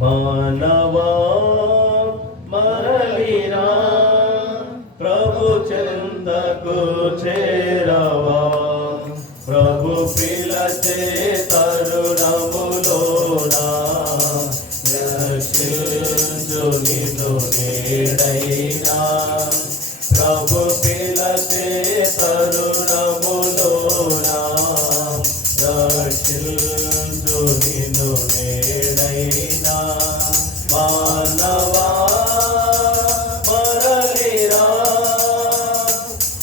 మానవా మరలిరా ప్రభు చెందకు చేరవా ప్రభు పిలచే తరుణములోనా రక్షించు నిన్ను నేడైనా ప్రభు పిలచే తరుణములోనా రక్షించు నిన్ను నేడైనా మానవా మరలిరా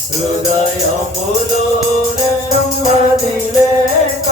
హృదయములో నెమ్మది లేక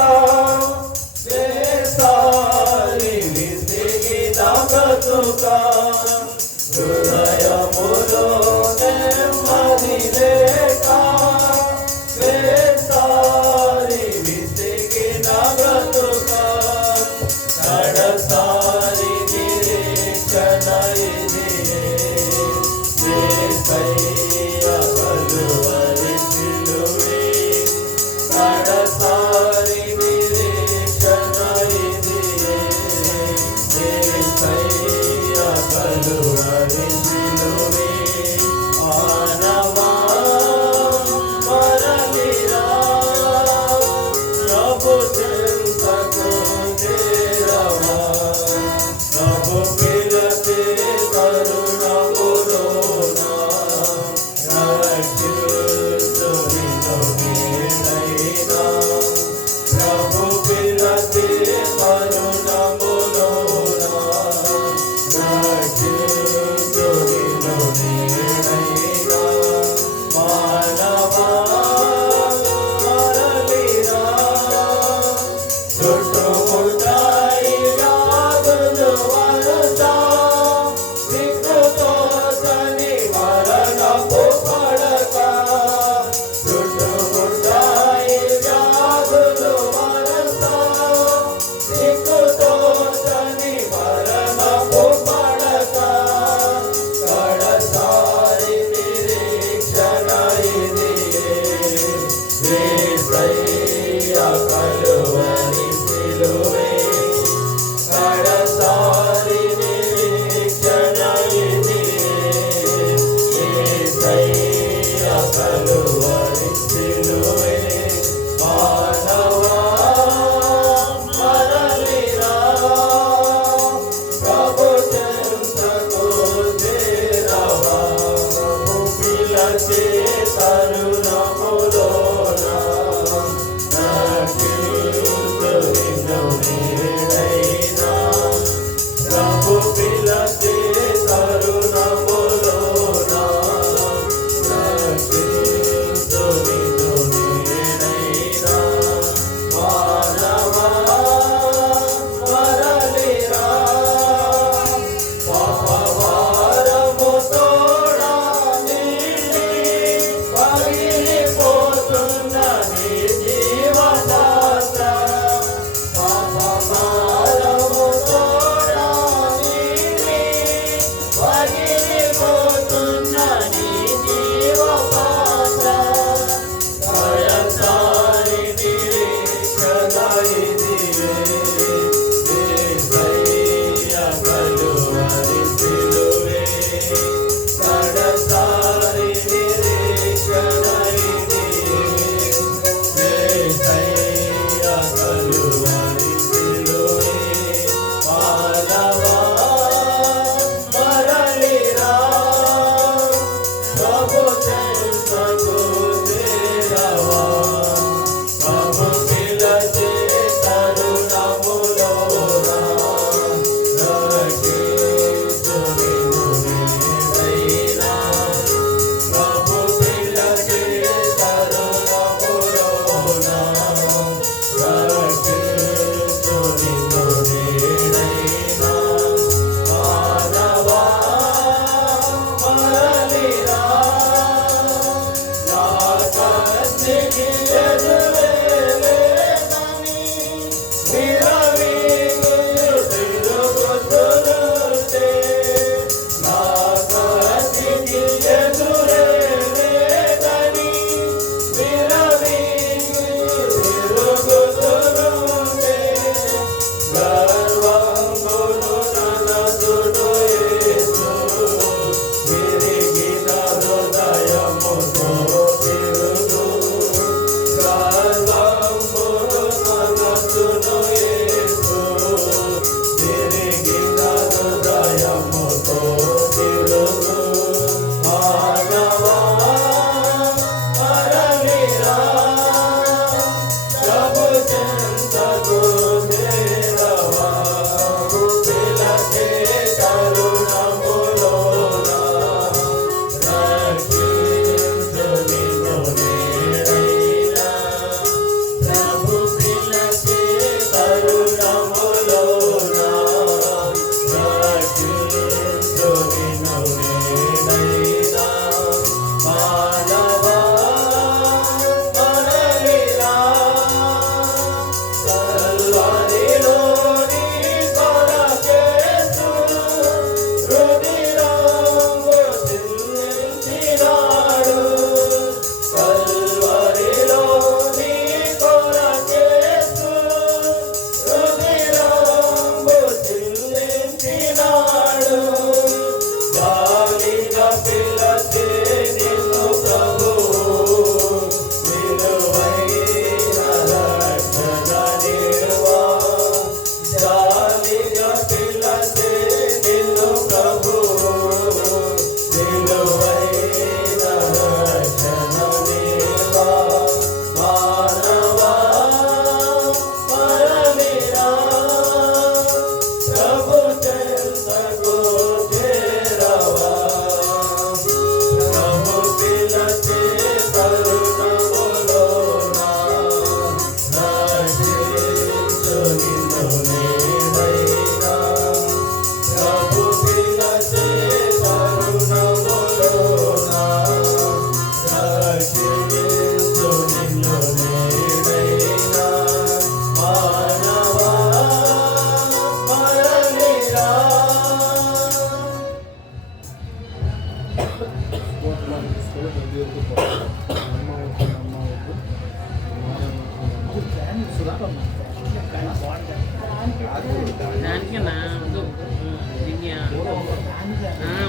దానికి నా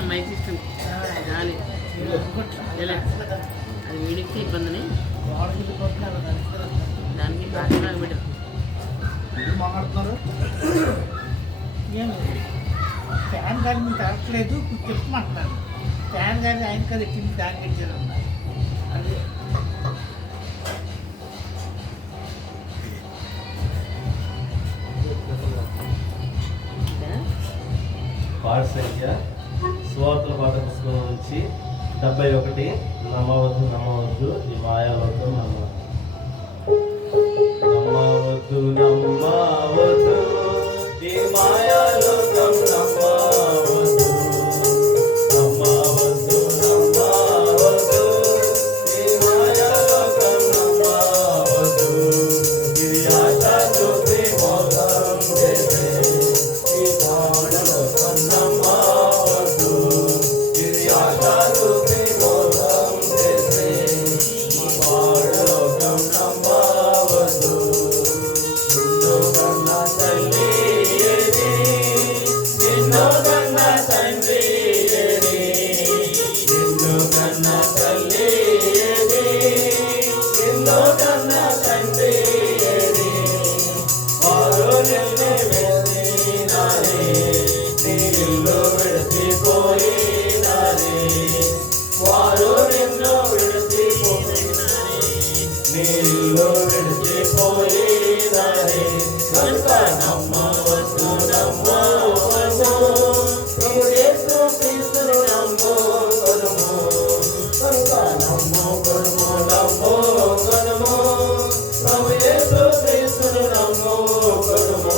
మైక్ సిస్టమ్ దాని అది వీడికి ఇబ్బందిని దానికి బాగా పెట్టారు ఫ్యాన్ గారి మీద తరగట్లేదు చెప్పమంటున్నాను. ఫ్యాన్ గారి ఆయన కదా ఎక్కింది దానికి ఇచ్చారు అదే పాట సంఖ్య సువార్తల పాఠ పుస్తకం నుంచి 71 నమ్మవద్దు నమ్మవద్దు ఈ మాయాలోకం నమ్మవద్దు నమ్మవద్దు ఈ మాయాలోకం నమ్మవద్దు నమ్మవద్దు నమ్మవద్దు ఈ మాయాలోకం నమ్మవద్దు ఇది ఆశ చూపి మోసం చేసే ఈ మాయాలోకం నమ్మవద్దు ఇది ఆశ చూపి మోసం చేసే ఈ మాయాలోకం నమ్మవద్దు నిన్ను కన్న తల్లి ఏది నిన్ను కన్న తండ్రి ఏది నిన్ను కన్న తల్లి ఏది నిన్ను కన్న తండ్రి ఏది వారు నిన్ను వెతికినారే నీ ఇల్లు విడిచిపోయినారే వారు నిన్ను విడిచిపోయినారే నీ ఇల్లు విడిచిపోయినారే కనుక నమ్మవద్దు నమ్మవద్దు ప్రభు యేసు క్రీస్తును నమ్ముకొనుము కనుక నమ్ముకొనుము నమ్ముకొనుము ప్రభు యేసు క్రీస్తును నమ్ముకొనుము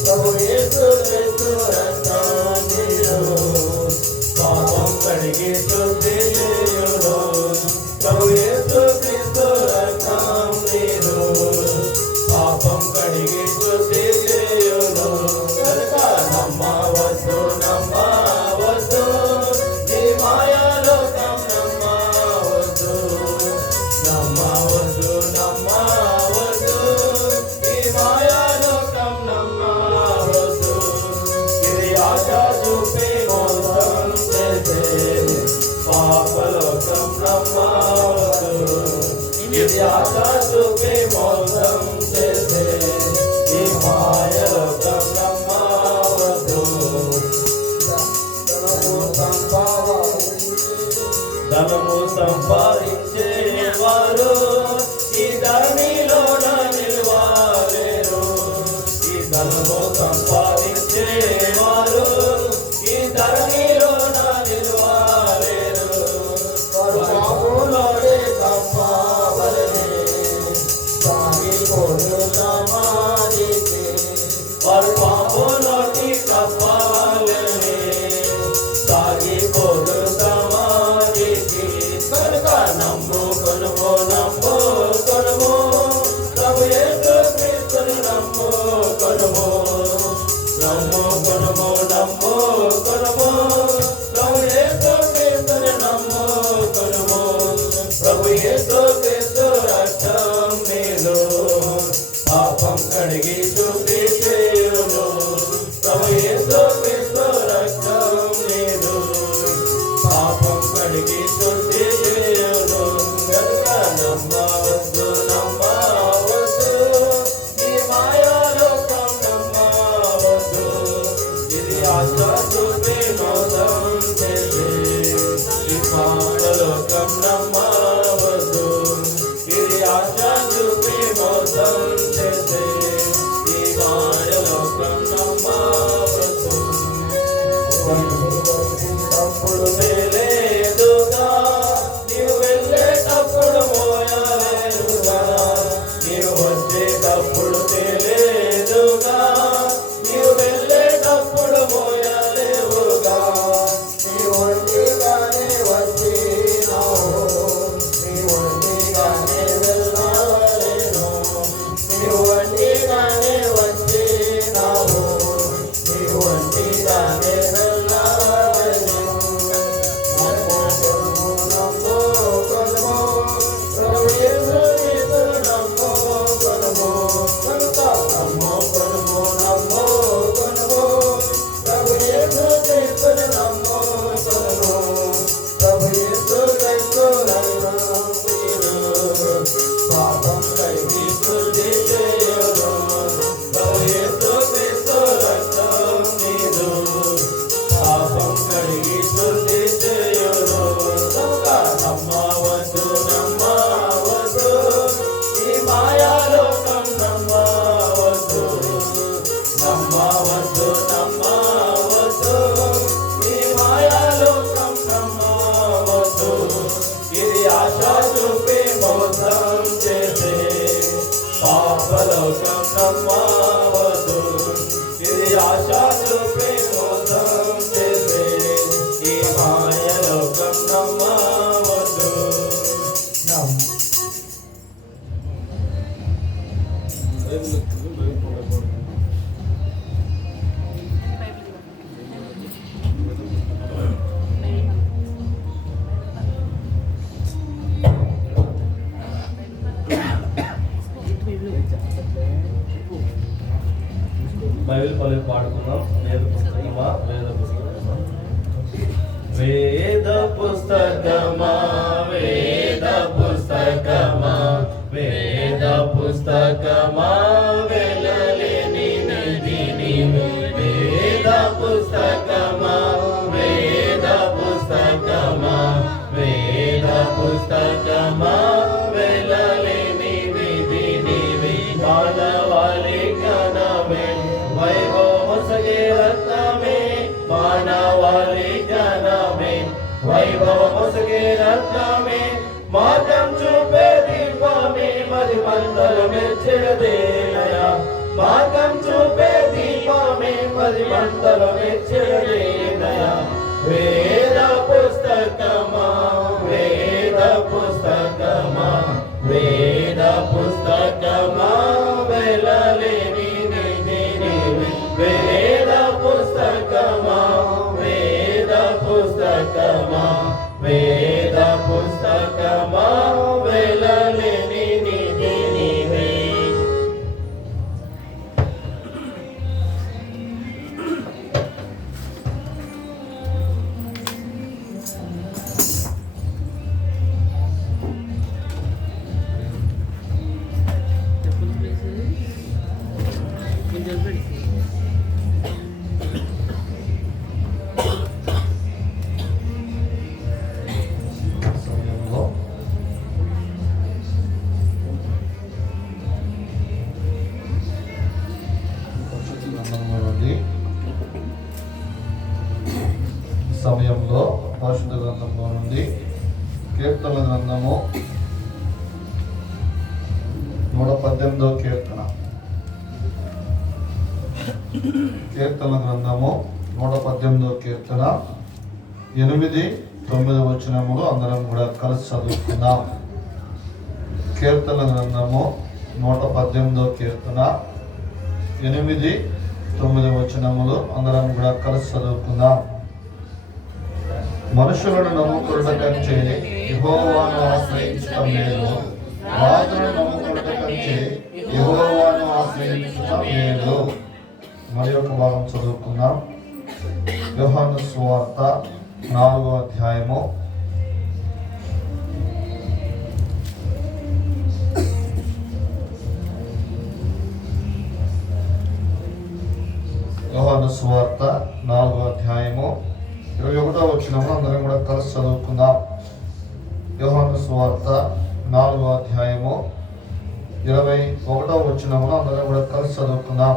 ప్రభు యేసు క్రీస్తు రక్తమును పాపం కడిగి శుద్ధి చేయును ప్రభు యేసు క్రీస్తు రక్తమును పాపం కడిగి శుద్ధి చేయును కనుక నమ్మవద్దు నమ్మవద్దు ఈ మాయాలోకం నమ్మవద్దు నమ్మవద్దు నమ్మవద్దు ఈ మాయాలోకం నమ్మవద్దు ఇది ఆశ చూపి మోసం చేసే పాపలోకం నమ్మవద్దు ఇది ఆశ చూపి మోసం చేసే ఈ మాయలోకం నమ్మవద్దు ధనము సంపాదించేవారు ఈ ధరణిలోన నిలవలేరు ఈ ధనము సంపాదించేవారు ఈ ధరణిలోన నిలవలేరు పాపులోనే తప్పవలనే సాగిపోడు సమాధికి కొనుము నమ్ము కొనుము నమ్ము కొనుము ప్రభు యేసు క్రీస్తుని నమ్ము కొనుము ప్రభు యేసు క్రీస్తు రక్తం నీలో పాపం కడిగి శుద్ధి చేయును ప్రభు యేసు క్రీస్తు రక్తం నీలో పాపం కడిగి శుద్ధి చేయును గనుక నమ్మవద్దు నమ్మవద్దు ఈ మాయాలోకం నమ్మవద్దు ఇది ఆశ చూపి మోసం చేసే ఈ మాయలోకం నమ్మవద్దు ఇది ఆశ చూపి మోసం చేసే ఈ మాయలోకం నమ్మవద్దు తప్పుడు లేదుగా నీవు వెళ్ళేటప్పుడు మోయలేదుగా నీవు వచ్చేటప్పుడు తెలియదుగా నీవు వెళ్ళేటప్పుడు మోయలేవుగా నీవు ఒంటిగానే వచ్చినావు నీవు ఒంటిగానే వెళ్ళలేను నీవు ఒంటిగానే వచ్చినావు నీవు ఒంటిగానే వెళ్ళలేను పాపం కడిగి శుద్ధి చేయును ప్రభు యేసు క్రీస్తు రక్తం నీదు పాపం కడిగి శుద్ధి చేయును నమ్మవద్దు నమ్మవద్దు ఈ మాయాలోకం నమ్మవద్దు నమ్మవద్దు నమ్మవద్దు ఈ మాయాలోకం నమ్మవద్దు ఇది ఆశ చూపి మోసం చేసే పాపలోకం నమ్మవద్దు ఇది ఆశ చూపి మోసం చేసే ఈ మాయలోకం నమ్మవద్దు బైబిల్ పలుకు పాడుకున్నాం వేద పుస్తకమా వేద పుస్తకమా వేద పుస్తకమా వేద పుస్తకమా వెళ్ళలేని నది నీవే వేద పుస్తకమా వేద పుస్తకమా వేద పుస్తకమా వెళ్ళలేని విధి నీవే మానవాళి ఘనమే వైభవమొసగే రత్నమే మానవాళి ఘనమే వైభవమొసగే రత్నమే మార్గం చూపే దీపమే మరి మందలు మెచ్చడదేనయా మార్గం చూపే దీపమే మరి మందలు మెచ్చడదేనయా వేద పుస్తకమా వేద పుస్తకమా వేద పుస్తకమా వెళ్ళలేని నిధి నీవే వేద పుస్తకమా వేద పుస్తకమా వేద పుస్తకమా వెళ్ళలేని నిధి నీవే సమయంలో పరిశుద్ధ గ్రంథంలో నుండి కీర్తనల గ్రంథము 118వ కీర్తన కీర్తనల గ్రంథము 118వ కీర్తన 8-9 వచనములు అందరం కూడా కలిసి చదువుకుందాం. కీర్తనల గ్రంథము 118వ కీర్తన 8, 9 వచనములు అందరం కూడా కలిసి చదువుకుందాం. మనుషులను నమ్ముకున్న కంటే యెహోవాను ఆశ్రయించడం మేలు, రాజును నమ్ముకున్న కంటే యెహోవాను ఆశ్రయించడం మేలు. మరి ఒక భాగం చదువుకుందాం. యోహాను సువార్త 4వ అధ్యాయము 21వ వచనము అందరం కూడా కలిసి చదువుకుందాం. యోహాను సువార్త 4వ అధ్యాయము 21వ వచనము అందరం కూడా కలిసి చదువుకుందాం.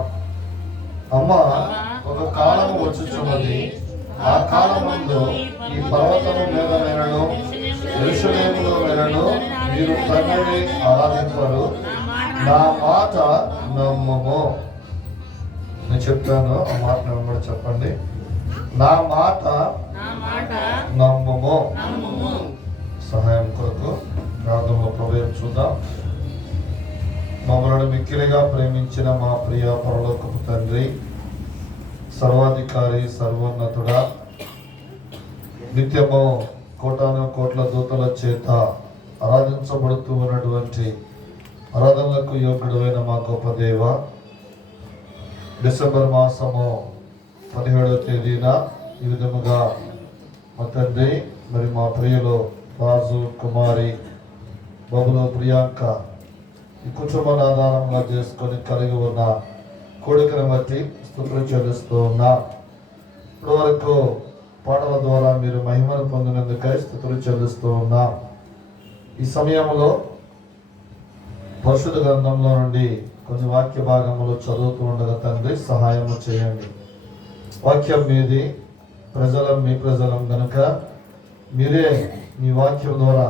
అమ్మ, ఒక కాలము వచ్చుచున్నది, ఆ కాలమందు ఈ పర్వతము మీద మెరడు, యెరూషలేములో మెరడు, మీరు తండ్రిని ఆరాధింపరు, నా మాట నమ్మము. నేను చెప్తాను, ఆ మాట కూడా చెప్పండి. నా మాట నమ్మము. సహాయం కొరకు ప్రార్థనలో ప్రవేశం చూద్దాం. మమ్మల్ని మిక్కిలిగా ప్రేమించిన మా ప్రియ పరలోకపు తండ్రి, సర్వాధికారి, సర్వోన్నతుడా, నిత్యము కోటాను కోట్ల దూతల చేత ఆరాధించబడుతూ ఉన్నటువంటి ఆరాధనలకు యోగ్యుడైన మా గొప్ప దేవ, డిసెంబర్ మాసము 17వ తేదీన ఈ విధముగా మా తండ్రి మరి మా ప్రియులు రాజు, కుమారి, బబులు, ప్రియాంక ఈ కుటుంబాన్ని ఆధారంగా చేసుకొని కలిగి ఉన్న కోడికను బట్టి స్తుతులు చెల్లిస్తూ ఉన్నా. ఇప్పటి వరకు పాటల ద్వారా మీరు మహిమను పొందినందుకై స్తుతులు చెల్లిస్తూ ఉన్నా. ఈ సమయంలో పరిశుద్ధ గ్రంథంలో నుండి కొన్ని వాక్య భాగములు చదువుతూ ఉండగా తండ్రి సహాయము చేయండి. వాక్యం మీది, మీ ప్రజలం గనుక మీరే మీ వాక్యం ద్వారా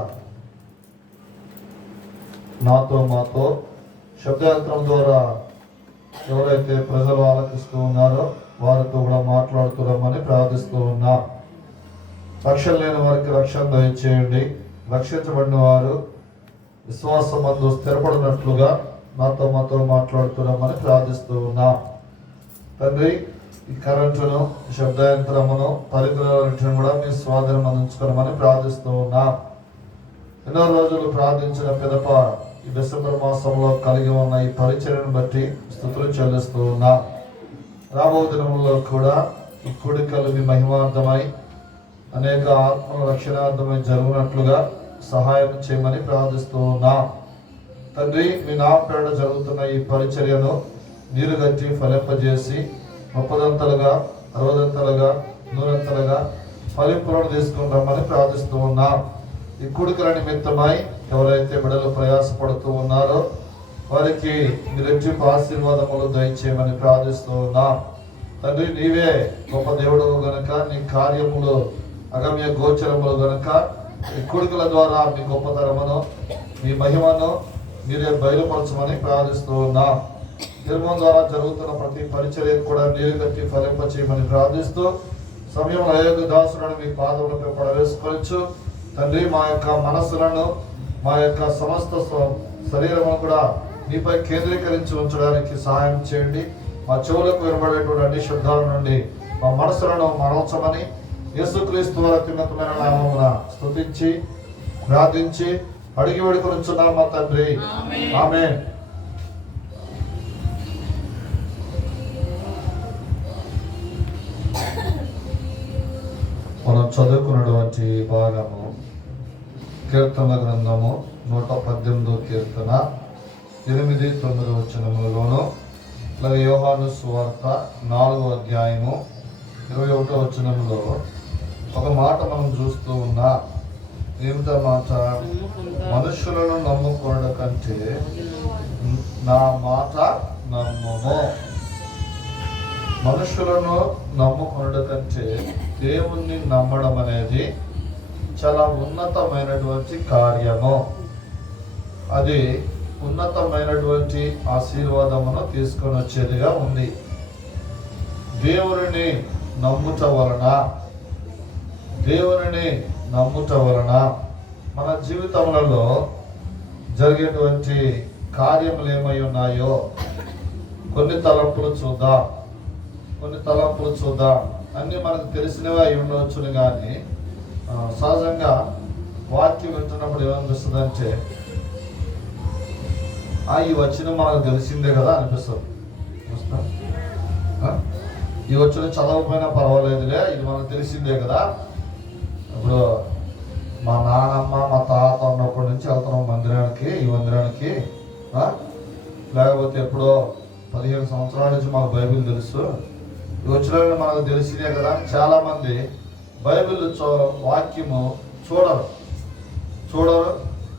మాతో శబ్దాంతరం ద్వారా ఎవరైతే ప్రజలు ఆలకిస్తూ ఉన్నారో వారితో కూడా మాట్లాడుతున్నామని ప్రార్థిస్తూ ఉన్నా. రక్షణ లేని వారికి రక్షణ దయచేయండి. రక్షించబడిన వారు విశ్వాసమందు స్థిరపడినట్లుగా మాతో మాట్లాడుతున్నామని ప్రార్థిస్తూ ఉన్నా. తండ్రి, ఈ కరెంటును, శబ్దయంత్రమును, పరికరాలన్నింటిని కూడా మీ స్వాధీనం అందించుకోమని ప్రార్థిస్తూ ఉన్నా. ఎన్నో రోజులు ప్రార్థించిన పిదప ఈ డిసెంబర్ మాసంలో కలిగి ఉన్న ఈ పరిచర్యను బట్టి స్తుతులు చెల్లిస్తూ ఉన్నా. రాబో దినములలో కూడా ఈ కూడికలు మీ మహిమార్థమై అనేక ఆత్మల రక్షణార్థమై జరుగునట్లుగా సహాయం చేయమని ప్రార్థిస్తూ ఉన్నా. తండ్రి, మీ నామపేట జరుగుతున్న ఈ పరిచర్యను నీరు గట్టి ఫలింపజేసి 30ంతలుగా, 60ంతలుగా, 100ంతలుగా ఫలింపులను తీసుకుంటామని ప్రార్థిస్తూ ఉన్నా. ఈ కూడికల నిమిత్తమై ఎవరైతే బిడ్డలు ప్రయాసపడుతూ ఉన్నారో వారికి మీ రెట్టింపు ఆశీర్వాదములు దయచేయమని ప్రార్థిస్తూ ఉన్నా. తండ్రి, నీవే గొప్ప దేవుడు గనుక, నీ కార్యములు అగమ్య గోచరములు గనుక ఈ కూడికల ద్వారా మీ గొప్పతరమును, మీ మహిమను మీరే బయలుపరచమని ప్రార్థిస్తూ ఉన్నా. నిర్మం ద్వారా జరుగుతున్న ప్రతి పరిచర్యకు కూడా నీరు కట్టి ఫలింపచేయమని ప్రార్థిస్తూ సమయంలో అయోగ్య దాసులను మీ పాదములపై పడవేసుకోవచ్చు. తండ్రి, మా యొక్క మనస్సులను, మా యొక్క సమస్త శరీరము కూడా మీపై కేంద్రీకరించి ఉంచడానికి సహాయం చేయండి. మా చెవులకు వినబడేటువంటి అన్ని శబ్దాల నుండి మా మనస్సులను మరల్చమని యేసుక్రీస్తు వారి అత్యున్నతమైన నామమున స్తుతించి ప్రార్థించి అడిగి వేడుకొనుచున్నాం మా తండ్రి. ఆమేన్. మనం చదువుకున్నటువంటి భాగము కీర్తన గ్రంథము 118వ కీర్తన 8, 9 వచనములలోను, అలాగే యోహాను సువార్త 4వ అధ్యాయము 21వ వచనంలో ఒక మాట మనం చూస్తూ ఉన్నా. ఏమిటా మాట? మనుషులను నమ్ముకోవడం కంటే నా మాట నమ్మము. మనుషులను నమ్ముకోవడం కంటే దేవుణ్ణి నమ్మడం అనేది చాలా ఉన్నతమైనటువంటి కార్యము. అది ఉన్నతమైనటువంటి ఆశీర్వాదమును తీసుకొని వచ్చేదిగా ఉంది. దేవుని నమ్ముట వలన మన జీవితములలో జరిగేటువంటి కార్యములు ఏమై ఉన్నాయో కొన్ని తలంపులు చూద్దాం. అన్నీ మనకు తెలిసినవి అయి ఉండవచ్చును, కానీ సహజంగా వాక్యం వింటున్నప్పుడు ఏమనిపిస్తుంది అంటే ఈ వచ్చిన మనకు తెలిసిందే కదా అనిపిస్తుంది. ఈ వచ్చిన చదవకపోయినా పర్వాలేదులే, ఇది మనకు తెలిసిందే కదా. ఇప్పుడు మా నాన్నమ్మ మా తాత ఉన్నప్పటి నుంచి వెళ్తున్నాం ఈ మందిరానికి. లేకపోతే ఎప్పుడో 15 సంవత్సరాల నుంచి మాకు బైబిల్ తెలుసు, ఈ వచ్చిన మనకు తెలిసిందే కదా. చాలా మంది బైబిల్ వాక్యము చూడరు,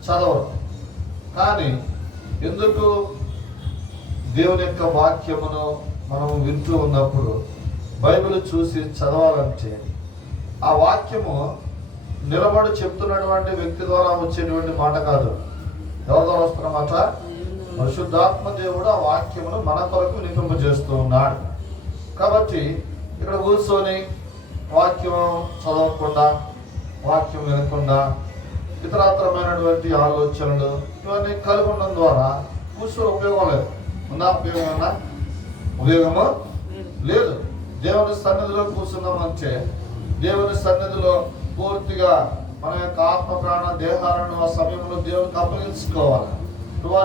చదవరు. కానీ ఎందుకు దేవుని యొక్క వాక్యమును మనం వింటూ ఉన్నప్పుడు బైబిల్ చూసి చదవాలంటే ఆ వాక్యము నిలబడి చెప్తున్నటువంటి వ్యక్తి ద్వారా వచ్చేటువంటి మాట కాదు. ఎవరి ద్వారా వస్తున్న మాట? పరిశుద్ధాత్మ దేవుడు ఆ వాక్యమును మన కొరకు నింపింపజేస్తూ ఉన్నాడు. కాబట్టి ఇక్కడ కూర్చొని వాక్యం చదవకుండా, వాక్యం వినకుండా, ఇతరత్రమైనటువంటి ఆలోచనలు ఇవన్నీ కలిగి ఉండడం ద్వారా కూర్చొని ఉపయోగం లేదు. ఉపయోగము లేదు. దేవుని సన్నిధిలో కూర్చున్నామంటే దేవుని సన్నిధిలో పూర్తిగా మన యొక్క ఆత్మ ప్రాణ దేహాలను ఆ సమయంలో దేవునికి అప్పగించుకోవాలి. నువ్వు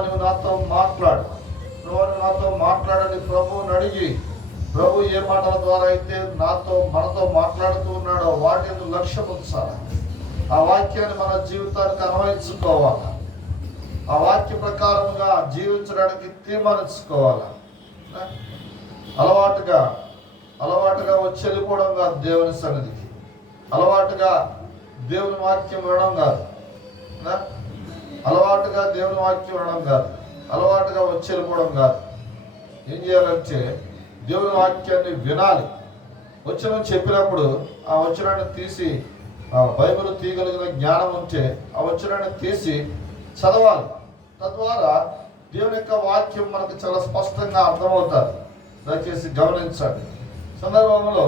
నాతో మాట్లాడని ప్రభువుని అడిగి, ప్రభు ఏ మాటల ద్వారా అయితే మనతో మాట్లాడుతూ ఉన్నాడో వాటిని లక్ష్యం ఉంచాలి. ఆ వాక్యాన్ని మన జీవితానికి అన్వయించుకోవాలి. ఆ వాక్య ప్రకారంగా జీవించడానికి తీర్మానించుకోవాలి. అలవాటుగా వచ్చి వెళ్ళిపోవడం కాదు దేవుని సన్నిధికి, అలవాటుగా దేవుని వాక్యం వినడం కాదు, అలవాటుగా వచ్చి వెళ్ళిపోవడం కాదు. ఏం చేయాలంటే దేవుని వాక్యాన్ని వినాలి. వచనం చెప్పినప్పుడు ఆ వచనాన్ని తీసి, బైబిల్ తీయగలిగిన జ్ఞానం ఉంటే ఆ వచనాన్ని తీసి చదవాలి. తద్వారా దేవుని యొక్క వాక్యం మనకు చాలా స్పష్టంగా అర్థమవుతారు. దయచేసి గమనించండి. సందర్భంలో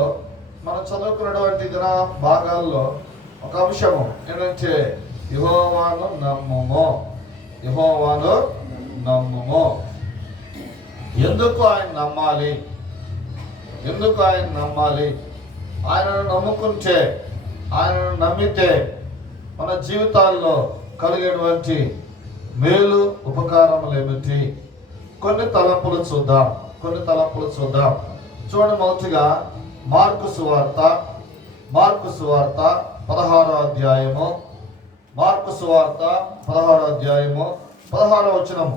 మనం చదువుకున్నటువంటి దిన భాగాల్లో ఒక అంశము ఏంటంటే యెహోవాను నమ్ముము. ఎందుకు ఆయన నమ్మాలి? ఆయనను నమ్ముకుంటే, ఆయనను నమ్మితే మన జీవితాల్లో కలిగేటువంటి మేలు ఉపకారములు ఏమిటి? కొన్ని తలంపులు చూద్దాం. చూడండి, మొదటిగా మార్కు సువార్త 16వ అధ్యాయము. మార్కు సువార్త 16వ అధ్యాయము 16వ వచనము.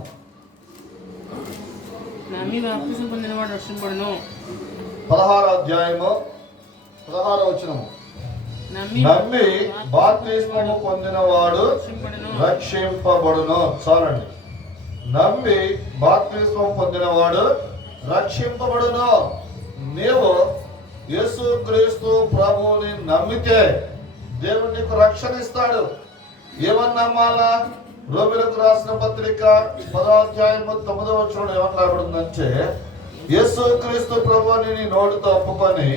నమ్మి బాప్తిసం పొందినవాడు రక్షింపబడును. 16వ అధ్యాయము 16వ వచనము. నమ్మి బాప్తిస్మము పొందినవాడు రక్షింపబడును. చాలండి. నమ్మి బాప్తిస్మము పొందినవాడు రక్షింపబడును. నీవు యేసుక్రీస్తు ప్రభువుని నమ్మితే దేవుడు నీకు రక్షణ ఇస్తాడు. ఏమని నమ్మాలా? రోమిలకు రాసిన పత్రిక 10వ అధ్యాయము 9వ వచనంలో ఏమని రాబడిందంటే, యేసుక్రీస్తు ప్రభువుని నీ నోటితో ఒప్పుకొని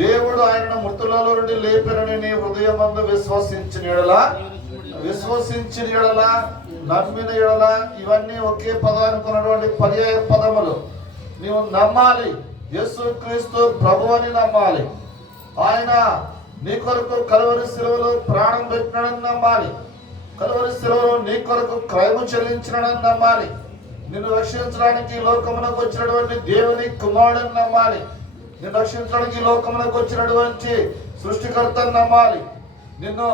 దేవుడు ఆయనను మృతులలో నుండి లేపినని నీ హృదయమందు విశ్వసించిన ఎడల నమ్మిన ఎడల, ఇవన్నీ ఒకే పదానికి ఉన్నటువంటి పర్యాయ పదములు. నీవు నమ్మాలి, యేసుక్రీస్తు ప్రభువుని నమ్మాలి. ఆయన నీ కొరకు కలువరి శిలువలో ప్రాణం పెట్టినని నమ్మాలి. కలువరి శిలువలో నీ కొరకు క్రయము చెల్లించినని నమ్మాలి. నిన్ను రక్షించడానికి లోకమునకు వచ్చినటువంటి దేవుని కుమారుడిని నమ్మాలి. నిన్ను రక్షించడానికి లోకమునకు వచ్చినటువంటి సృష్టికర్తను నమ్మాలి. నిన్ను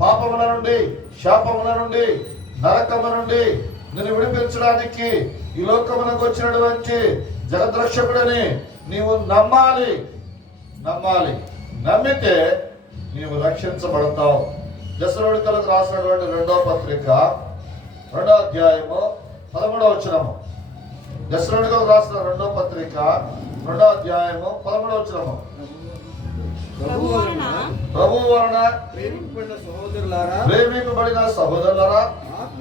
పాపముల నుండి, శాపముల నుండి, నరకము నుండి నిన్ను విడిపించడానికి ఈ లోకమునకు వచ్చినటువంటి జగద్రక్షకుడని నీవు నమ్మాలి. నమ్మితే నీవు రక్షించబడతావు. దశలోనికలకు రాసినటువంటి 2వ పత్రిక 2వ అధ్యాయము 13వ వచనము. దశలోనికలకు రాసిన 2వ పత్రిక 2వ అధ్యాయము 13వ వచనము. ప్రభువు వలన ప్రేమింపబడిన సహోదరులారా, ఆత్మ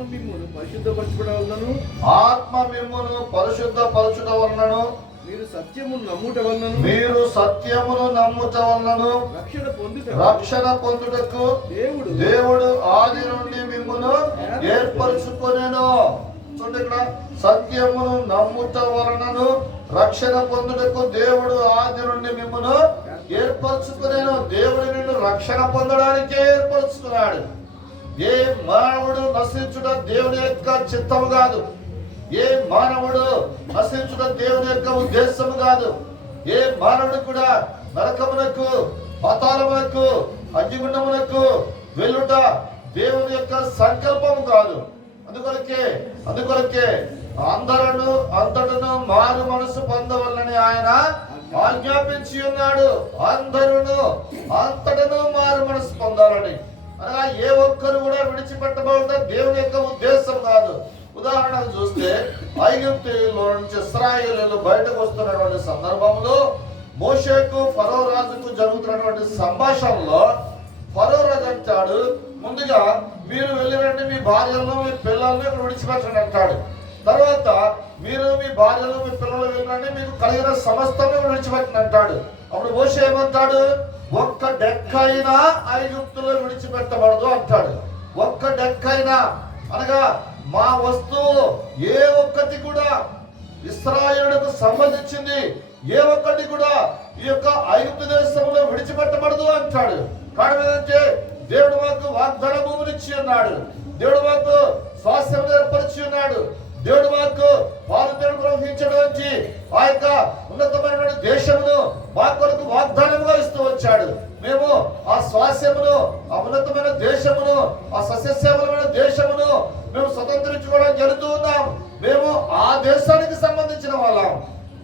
మిమ్మును పరిశుద్ధపరచుట వలనను మీరు సత్యమును నమ్ముట వలనను రక్షణ పొందుటకు దేవుడు ఆది నుండి మిమ్మును ఏర్పరచుకొనెను. చూడండి ఇక్కడ, సత్యమును నమ్ముట వలనను రక్షణ పొందుటకు దేవుడు ఆది నుండి మిమ్మును ఏర్పరచుకునేను. దేవుడు నిన్ను రక్షణ పొందడానికే ఏర్పరచుకున్నాడు. ఏ మానవుడు నశించుట దేవుని యొక్క చిత్తము కాదు. ఏ మానవుడు నశించుట దేవుని యొక్క ఉద్దేశము కాదు. ఏ మానవుడు కూడా నరకమునకు, పాతాళమునకు, అగ్నిగుండమునకు వెళ్ళుట దేవుని యొక్క సంకల్పము కాదు. అందుకొరకే అందరూ అంతటను మారు మనసు పొందవలని ఆయన ఆజ్ఞాపించి ఉన్నాడు. అందరూ అంతటను మారు మనసు పొందాలని, అనగా ఏ ఒక్కరు కూడా విడిచిపెట్టబడటం దేవుని యొక్క ఉద్దేశం కాదు. ఉదాహరణకు చూస్తే ఐగుప్తులో నుంచి ఇశ్రాయేలీయులు బయటకు వస్తున్నటువంటి సందర్భంలో మోషేకు ఫరో రాజుకు జరుగుతున్నటువంటి సంభాషణలో ఫరో రాజు అంటాడు, ముందుగా మీరు వెళ్ళిరండి, మీ భార్యలను మీ పిల్లలను ఇక్కడ విడిచిపెట్టండి అంటాడు. తర్వాత మీరు మీ భార్యలు మీ పిల్లలు వెళ్ళిరండి, మీకు కలిగిన సమస్తమే విడిచిపెట్టండి అంటాడు. అప్పుడు మోషే ఏమంటాడు, ఒక్క డెక్కైనా ఐగుప్తులో విడిచిపెట్టబడదు అంటాడు. ఒక్క డెక్కైనా అనగా మా వస్తువు ఏ ఒక్కటి కూడా ఇశ్రాయేలుకు సంబంధించింది ఏ ఒక్కటి కూడా ఈ యొక్క ఐగుప్తు దేశంలో విడిచిపెట్టబడదు అంటాడు. కారణం ఏంటంటే దేవుడు మాకు వాగ్దాన భూమిని ఇచ్చి ఉన్నాడు. దేవుడు మాకు స్వాస్థ్యం ఏర్పరిచి ఉన్నాడు. దేవుడు మాకు పాలుతేడు ప్రవహించడానికి ఆ యొక్క ఉన్నతమైన దేశమును మా కొరకు వాగ్దానంగా ఇస్తూ వచ్చాడు. మేము ఆ స్వాస్థ్యమును, ఆ ఉన్నతమైన దేశమును, ఆ సస్యశ్యామలమైన దేశమును మేము స్వతంత్రించుకోవడానికి జరుగుతూ ఉన్నాం. మేము ఆ దేశానికి సంబంధించిన వాళ్ళం,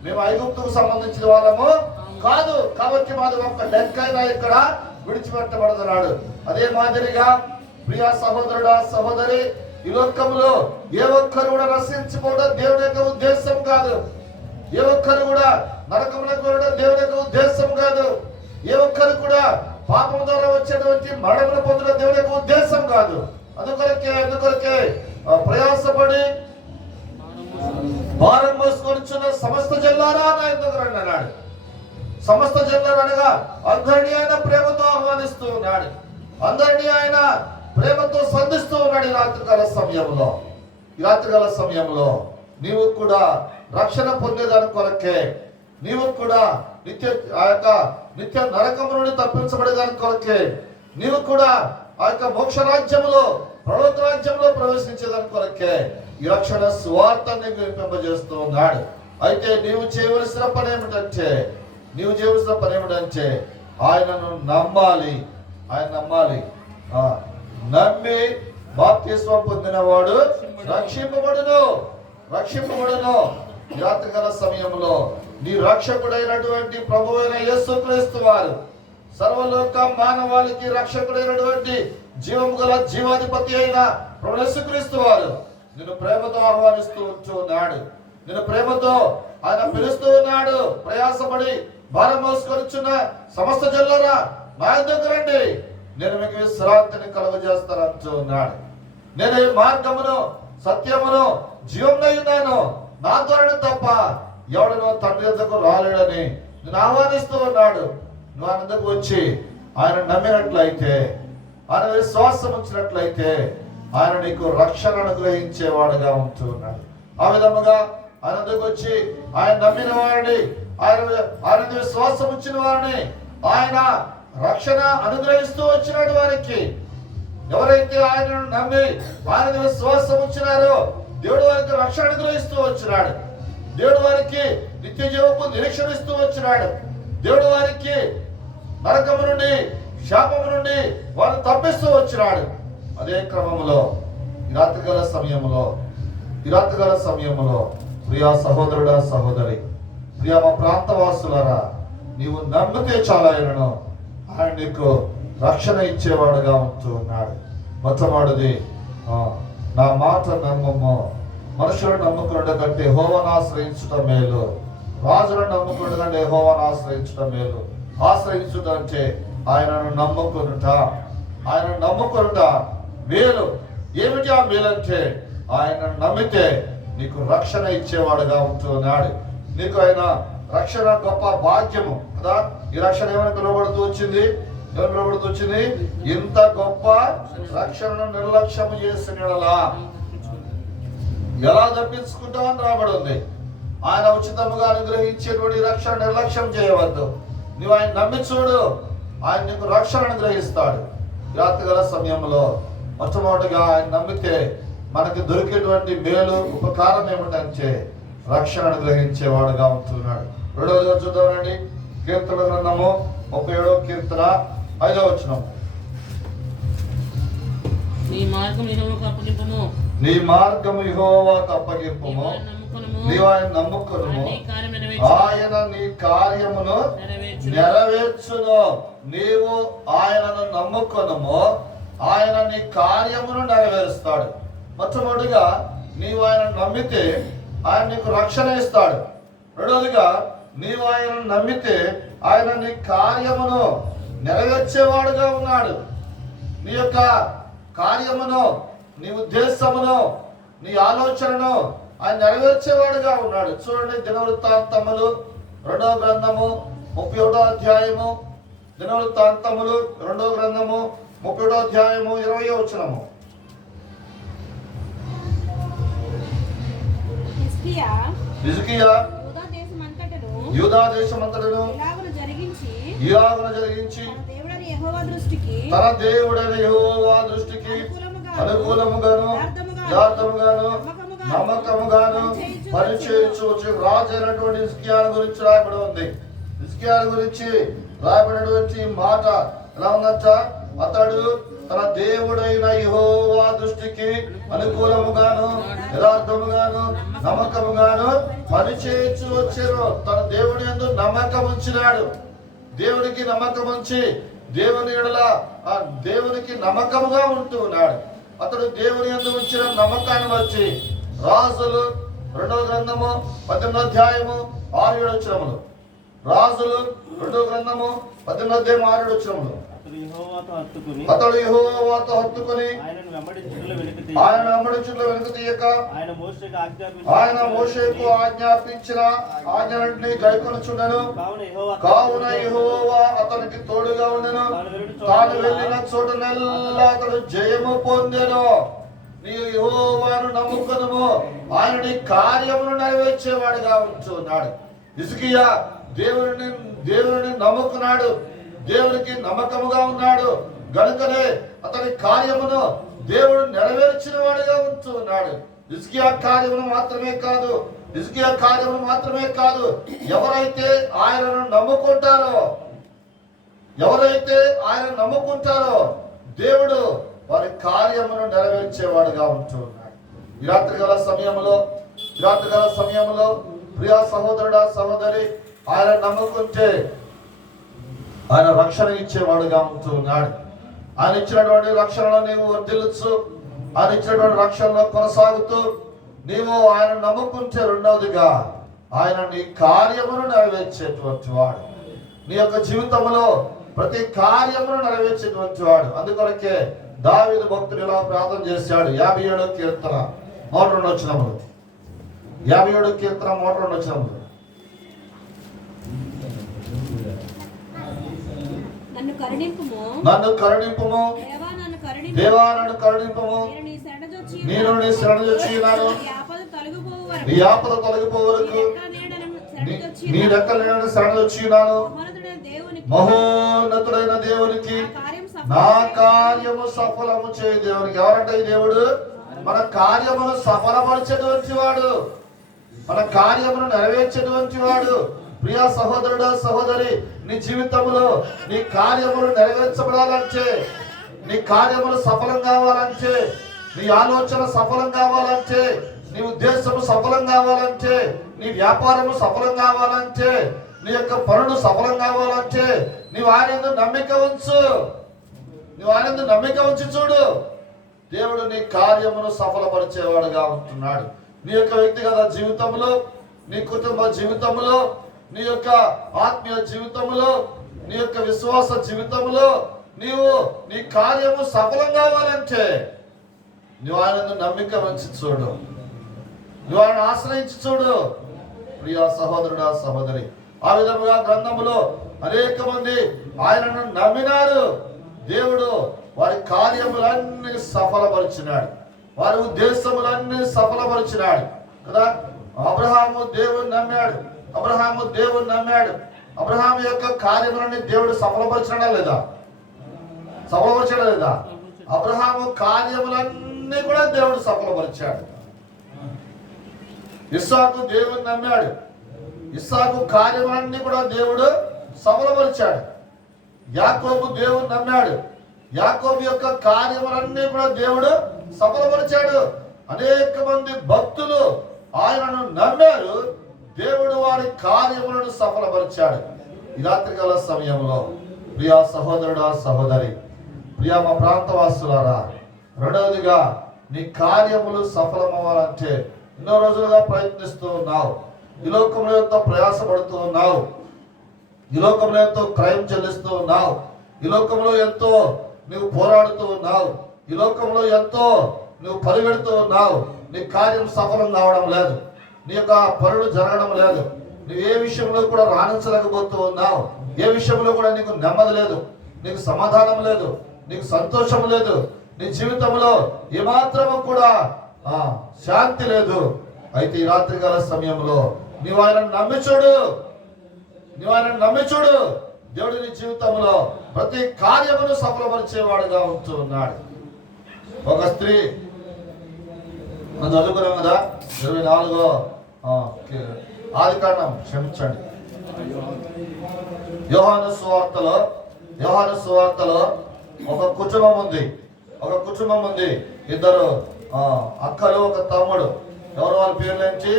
మేము ఐగుప్తుకు సంబంధించిన వాళ్ళము కాదు. కాబట్టి మాది ఒక్క డెక్కైనా ఇక్కడ విడిచిపెట్టబడుతున్నాడు. అదే మాదిరిగా ప్రియా సహోదరుడా, సహోదరి, ఈ లోకంలో ఏ ఒక్కరు కూడా నశించిపోవడం దేవుని యొక్క ఉద్దేశం కాదు. ఏ ఒక్కరు కూడా నరకములకు వెళ్ళడం దేవుని యొక్క ఉద్దేశం కాదు. ఏ ఒక్కరు కూడా పాపం ద్వారా వచ్చేటువంటి మరణమును పొందడం దేవుని యొక్క ఉద్దేశం కాదు. అందుకొరకే ప్రయాసపడి భారం మోసుకొనిచున్న సమస్త జల్లారా నా ఎందుకు రండి అన్నాడు. సమస్త జల్లారు అనగా అందరినీ ఆయన ప్రేమతో ఆహ్వానిస్తూ ఉన్నాడు. అందరినీ ఆయన ప్రేమతో సంధిస్తూ ఉన్నాడు. ఈ రాత్రికాల సమయంలో నీవు కూడా రక్షణ పొందేదాని కొరకే, నీవు కూడా నిత్య నరకము నుండి తప్పించబడేదాని కొరకే, నీవు కూడా ఆ యొక్క మోక్ష రాజ్యములో, పరలోక రాజ్యంలో ప్రవేశించేదాని కొరకే ఈ రక్షణ స్వార్థాన్ని వినిపింపజేస్తూ ఉన్నాడు. అయితే నీవు చేయవలసిన పని ఏమిటంటే ఆయనను నమ్మాలి. నమ్మి బాప్తిస్మం పొందినవాడు రక్షింపబడును. రాత్రికాల సమయంలో నీ రక్షకుడైనటువంటి ప్రభువైన యేసుక్రీస్తు వారు, సర్వలోక మానవాళికి రక్షకుడైనటువంటి జీవము గల జీవాధిపతి అయిన ప్రభు యేసుక్రీస్తు వారు నిన్ను ప్రేమతో ఆహ్వానిస్తూ ఉన్నాడు. నిన్ను ప్రేమతో ఆయన పిలుస్తూ ఉన్నాడు. ప్రయాసపడి భారం మోసుకొనిచున్న సమస్త జల్లారా నా దగ్గర రండి, నేను మీకు విశ్రాంతిని కలుగజేస్తానంటూ ఉన్నాడు. నేను ఈ మార్గమును, సత్యమును, జీవమునై ఉన్నాను. నా ద్వారానే తప్ప ఎవడనో తండ్రి వద్దకు రాలేడని నేను ఆహ్వానిస్తూ ఉన్నాడు. నువ్వు ఆయన వద్దకు వచ్చి ఆయన నమ్మినట్లయితే, ఆయన విశ్వాసం ఉంచినట్లయితే ఆయన నీకు రక్షణ అనుగ్రహించేవాడుగా ఉంటూ ఉన్నాడు. ఆ విధముగా ఆయన వద్దకు వచ్చి ఆయన నమ్మిన వారిని, ఆయన విశ్వాసం ఉంచిన వారిని ఆయన రక్షణ అనుగ్రహిస్తూ వచ్చినాడు. వారికి ఎవరైతే ఆయనను నమ్మి ఆయన విశ్వాసం ఉంచినారో దేవుడు వారికి రక్షణ అనుగ్రహిస్తూ వచ్చినాడు. దేవుడు వారికి నిత్య జీవపు నిరీక్షణ ఇస్తూ వచ్చినాడు. దేవుడు వారికి నరకము నుండి, శాపము నుండి వారిని తప్పిస్తూ వచ్చినాడు. అదే క్రమంలో ఈ రాత్రికాల సమయంలో ప్రియా సహోదరుడా, సహోదరి, ప్రియా మా ప్రాంతవాసులారా, నీవు నమ్మితే చాలా ఆయన నీకు రక్షణ ఇచ్చేవాడుగా ఉంటూ ఉన్నాడు. మొట్టమొదటిది నా మాట నమ్మము. మనుషులను నమ్ముకున్నట్టు కంటే యెహోవాను ఆశ్రయించుట మేలు. రాజులను నమ్ముకున్నట్టు కంటే యెహోవాను ఆశ్రయించుట మేలు. ఆశ్రయించుట అంటే ఆయనను నమ్ముకునుట మేలు. ఏమిటి ఆ మేలంటే ఆయన నమ్మితే నీకు రక్షణ ఇచ్చేవాడుగా ఉంటున్నాడు. నీకు ఆయన రక్షణ గొప్ప భాగ్యము కదా. ఈ రక్షణ ఏమైనా పిలువబడుతూ వచ్చింది? ఇంత గొప్ప రక్షణను నిర్లక్ష్యం చేసిన ఎలా తప్పించుకుంటామని రాబడి ఉంది. ఆయన ఉచితముగా అనుగ్రహించేటువంటి రక్షణ నిర్లక్ష్యం చేయవద్దు. నువ్వు ఆయన నమ్మి చూడు, ఆయన నీకు రక్షణ అనుగ్రహిస్తాడు. రాత్రిగల సమయంలో మొట్టమొదటిగా ఆయన నమ్మితే మనకి దొరికేటువంటి మేలు ఉపకారం ఏమిటంటే రక్షణ అనుగ్రహించేవాడుగా ఉంటున్నాడు. రెండవదిగా చూద్దామండి, కీర్తన గ్రంథము 37వ కీర్తన 5వ వచనం. నీ మార్గం యెహోవాకు అప్పగింపుము, నీ మార్గము యెహోవాకు అప్పగింపుము, నీవు ఆయన నమ్ముకొనుము, ఆయన నీ కార్యమును నెరవేర్చును. నీవు ఆయనను నమ్ముకొనుము, ఆయన నీ కార్యమును నెరవేరుస్తాడు. మొట్టమొదటిగా నీవు ఆయన నమ్మితే ఆయన నీకు రక్షణ ఇస్తాడు. రెండవదిగా నీవు ఆయన నమ్మితే ఆయన నీ కార్యమును నెరవేర్చేవాడుగా ఉన్నాడు. నీ యొక్క కార్యమును, నీ ఉద్దేశమును, నీ ఆలోచనను ఆయన నెరవేర్చేవాడుగా ఉన్నాడు. చూడండి, దినవృత్తాంతములు 2వ గ్రంథము 31వ అధ్యాయము. దినవృత్తాంతములు 2వ గ్రంథము 31వ అధ్యాయము 20వ వచనము. హిజ్కియా యూదా దేశమంతటను ఇలాగున జరిగించి తన దేవుడైన యెహోవా దృష్టికి అనుకూలముగాను యథార్థముగాను నమ్మకముగాను పనిచేయచ్చు రాజు అయినటువంటి హిజ్కియా గురించి రాయబడి ఉంది. హిజ్కియా గురించి రాయబడినటువంటి మాట ఎలా ఉందంట? అతడు తన దేవుడైన యెహోవా దృష్టికి అనుకూలముగాను యథార్థముగాను నమ్మకముగాను పనిచేయచ్చు వచ్చారు. తన దేవుని యందు నమ్మకం ఉంచినాడు. దేవునికి నమ్మకం ఉంచి దేవుని ఎడల దేవునికి నమ్మకముగా ఉంటూ ఉన్నాడు. అతడు దేవుని యందు ఉంచిన నమ్మకాన్ని వచ్చి రాజులు 2వ గ్రంథము 18వ అధ్యాయము 6-7 వచనములు. రాజులు 2వ గ్రంథము 18వ అధ్యాయం 6-7 వచనములు. అతడు యెహోవాతో హత్తుకుని ఆయన వెంబడించుటలో వెనుక తీయక ఆయన మోషేకు ఆజ్ఞాపించిన ఆజ్ఞలన్నీ గైకొనుచుండెను. కావున యెహోవా అతనికి తోడుగా ఉండెను. తాను వెళ్ళిన చోటనెల్లా అతడు జయము పొందెను. నీవు యెహోవాను నమ్ముకొనుము, ఆయన నీ కార్యమును నెరవేర్చేవాడుగా ఉంటున్నాడు. హిజ్కియా దేవుని నమ్ముకున్నాడు, దేవునికి నమ్మకముగా ఉన్నాడు గనుకనే అతని కార్యమును దేవుడు నెరవేర్చిన వాడిగా ఉంటూ ఉన్నాడు. హిజ్కియా కార్యమును మాత్రమే కాదు, ఎవరైతే ఆయనను నమ్ముకుంటారో దేవుడు వారి కార్యమును నెరవేర్చేవాడుగా ఉంటూ ఉన్నాడు. ఈ రాత్రికాల సమయంలో ప్రియా సహోదరుడా సహోదరి, ఆయన నమ్ముకుంటే ఆయన రక్షణ ఇచ్చేవాడుగా ఉంటూ ఉన్నాడు. ఆయన ఇచ్చినటువంటి రక్షణలో నీవు వర్ధిల్లొచ్చు. ఆయన ఇచ్చినటువంటి రక్షణలో కొనసాగుతూ నీవు ఆయన నమ్ముకుంటే రెండవదిగా ఆయన నీ కార్యమును నెరవేర్చేటువంటి వాడు. నీ యొక్క జీవితంలో ప్రతి కార్యమును నెరవేర్చేటువంటి వాడు. అందుకొరకే దావీదు భక్తుడు ఇలా ప్రార్థన చేశాడు. 57వ కీర్తన 1-2 వచనములు. 57వ కీర్తన 1-2 వచనములు. నన్ను కరుణింపుము దేవా, నన్ను కరుణింపుము. నేను నీ శరణుజొచ్చినాను. నీ ఆపద తొలగిపో వరకు నీ రెక్కల నీడను శరణుజొచ్చినాను. మహోన్నతుడైన దేవునికి నా కార్యము సఫలము చేయ. దేవునికి ఎవరంటే ఈ దేవుడు మన కార్యమును సఫలపరిచేటువంటి వాడు, మన కార్యమును నెరవేర్చేటువంటి వాడు. ప్రియా సహోదరుడా సహోదరి, నీ జీవితంలో నీ కార్యములు నెరవేర్చబడాలంటే, నీ కార్యములు సఫలం కావాలంటే, నీ ఆలోచన సఫలం కావాలంటే, నీ ఉద్దేశము సఫలం కావాలంటే, నీ వ్యాపారము సఫలం కావాలంటే, నీ యొక్క పనులు సఫలం కావాలంటే నీవు ఆయన నమ్మిక ఉంచి చూడు. దేవుడు నీ కార్యమును సఫలపరిచేవాడుగా ఉంటున్నాడు. నీ యొక్క వ్యక్తిగత జీవితంలో, నీ కుటుంబ జీవితంలో, నీ యొక్క ఆత్మీయ జీవితంలో, నీ యొక్క విశ్వాస జీవితంలో నీవు నీ కార్యము సఫలం కావాలంటే నువ్వు ఆయనను నమ్మిక ఉంచి చూడు, నువ్వు ఆయన ఆశ్రయించి చూడు. ప్రియా సహోదరుడా సహోదరి, ఆ విధముగా గ్రంథములో అనేక మంది ఆయనను నమ్మినారు. దేవుడు వారి కార్యములన్నీ సఫలపరిచినాడు. వారి ఉద్దేశములన్నీ సఫలపరిచినాడు కదా. అబ్రహాము దేవుని నమ్మాడు. అబ్రహాము యొక్క కార్యములన్నీ దేవుడు సఫలపరిచడా లేదా? అబ్రహాము కార్యములన్నీ కూడా దేవుడు సఫలపరిచాడు. ఇస్సాకు దేవుని నమ్మాడు. ఇస్సాకు కార్యములన్నీ కూడా దేవుడు సఫలపరిచాడు. యాకోబు దేవుని నమ్మాడు. యాకోబు యొక్క కార్యములన్నీ కూడా దేవుడు సఫలపరిచాడు. అనేక మంది భక్తులు ఆయనను నమ్మారు. దేవుడు వారి కార్యములను సఫలపరిచాడు. ఈ రాత్రికాల సమయంలో ప్రియా సహోదరుడా, సహోదరి, ప్రియా మా ప్రాంతవాసులారా, రెండవదిగా నీ కార్యములు సఫలమవ్వాలంటే ఎన్నో రోజులుగా ప్రయత్నిస్తూ ఉన్నావు. ఈ లోకంలో ఎంతో ప్రయాసపడుతూ ఉన్నావు. ఈ లోకంలో ఎంతో క్రయం చెల్లిస్తూ ఉన్నావు. ఈ లోకంలో ఎంతో నువ్వు పోరాడుతూ ఉన్నావు. ఈ లోకంలో ఎంతో నువ్వు పరిగెడుతూ ఉన్నావు. నీ కార్యం సఫలం కావడం లేదు. నీ యొక్క పనులు జరగడం లేదు. నువ్వు ఏ విషయంలో కూడా రాణించలేకపోతూ ఉన్నావు. ఏ విషయంలో కూడా నీకు నెమ్మది లేదు, నీకు సమాధానం లేదు, నీకు సంతోషం లేదు. నీ జీవితంలో ఏమాత్రము కూడా శాంతి లేదు. అయితే ఈ రాత్రికాల సమయంలో నీవు ఆయనను నమ్మి చూడు. దేవుడు నీ జీవితంలో ప్రతి కార్యమును సఫలపరిచేవాడుగా ఉంటూ ఉన్నాడు. ఒక స్త్రీ మనం చదువుకున్నాం కదా, 24వ ఆదికాండం, క్షమించండి, యోహాను సువార్తలో ఒక కుటుంబం ఉంది. ఇద్దరు అక్కలు, ఒక తమ్ముడు. ఎవరు వాళ్ళ పేర్లు ఏంటి?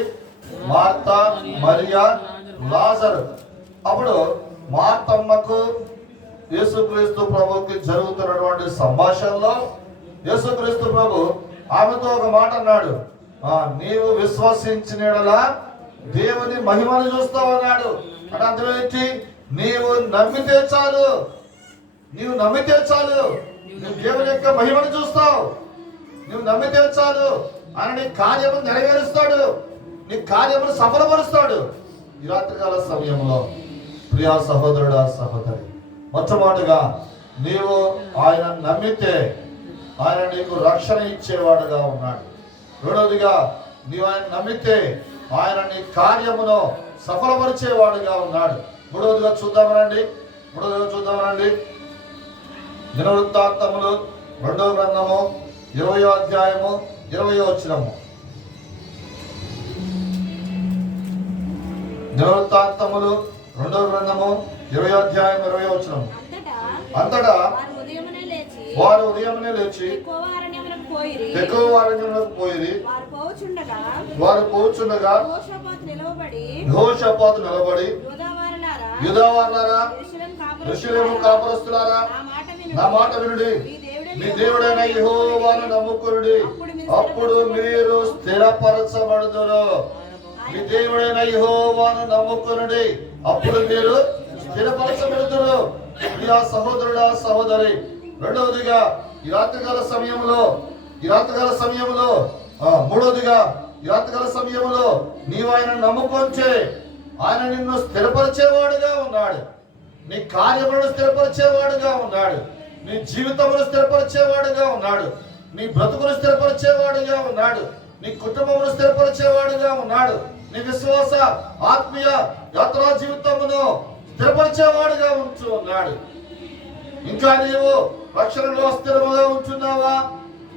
మార్తా, మరియా, లాజరు. అప్పుడు మార్తమ్మకు యేసుక్రీస్తు ప్రభుకి జరుగుతున్నటువంటి సంభాషణలో యేసుక్రీస్తు ప్రభు ఆమెతో ఒక మాట అన్నాడు. నీవు విశ్వసించినలా దేవుని మహిమను చూస్తావు అన్నాడు. అంటే అర్థం ఏంటి? నీవు నమ్మితే చాలు. నువ్వు దేవుని యొక్క మహిమను చూస్తావు. నువ్వు నమ్మితే చాలు. ఆయన నీ కార్యము నెరవేరుస్తాడు. నీ కార్యమును సఫలపరుస్తాడు. ఈ రాత్రికాల సమయంలో ప్రియా సహోదరుడా, సహోదరి, మొట్టమొదటిగా నీవు ఆయన నమ్మితే ఆయన నీకు రక్షణ ఇచ్చేవాడుగా ఉన్నాడు. రెండవదిగా నీవు ఆయన నమ్మితే ఆయన నీ కార్యమును సఫలపరిచేవాడుగా ఉన్నాడు. మూడవదిగా చూద్దామనండి. దినవృత్తాంతములు 2వ గ్రంథము 20వ అధ్యాయము 20వ వచనము. దినవృత్తాంతములు 2వ గ్రంథము 20వ అధ్యాయం 20వ వచనము. అంతటా వారు ఉదయమునే లేచి తెకోవ అరణ్యమునకు పోయిరి. వారు పోచుండగా యెహోషాపాతు నిలబడి, యూదావారులారా, యెరూషలేము కాపురస్తులారా, నా మాట వినుడి. మీ దేవుడైన యెహోవాను నమ్ముకొనుడి, అప్పుడు మీరు స్థిరపరచబడుదురు. మీ దేవుడైన యెహోవాను నమ్ముకొనుడి, అప్పుడు మీరు స్థిరపరచబడుదురు. ప్రియా సహోదరుడా, సహోదరి, రెండవదిగా ఈ రాత్రికాల సమయంలో మూడవదిగా ఈ రాత్రికాల సమయంలో నీవు ఆయన నమ్ముకొంచే ఆయన నిన్ను స్థిరపరిచేవాడుగా ఉన్నాడు. నీ కార్యములను స్థిరపరిచేవాడుగా ఉన్నాడు. నీ జీవితమును స్థిరపరిచేవాడుగా ఉన్నాడు. నీ బ్రతుకును స్థిరపరిచేవాడుగా ఉన్నాడు. నీ కుటుంబమును స్థిరపరిచేవాడుగా ఉన్నాడు. నీ విశ్వాస ఆత్మీయ యాత్రా జీవితమును స్థిరపరిచేవాడుగా ఉంటూ ఉన్నాడు. ఇంకా నీవు రక్షణలో స్థిరముగా ఉంటున్నావా?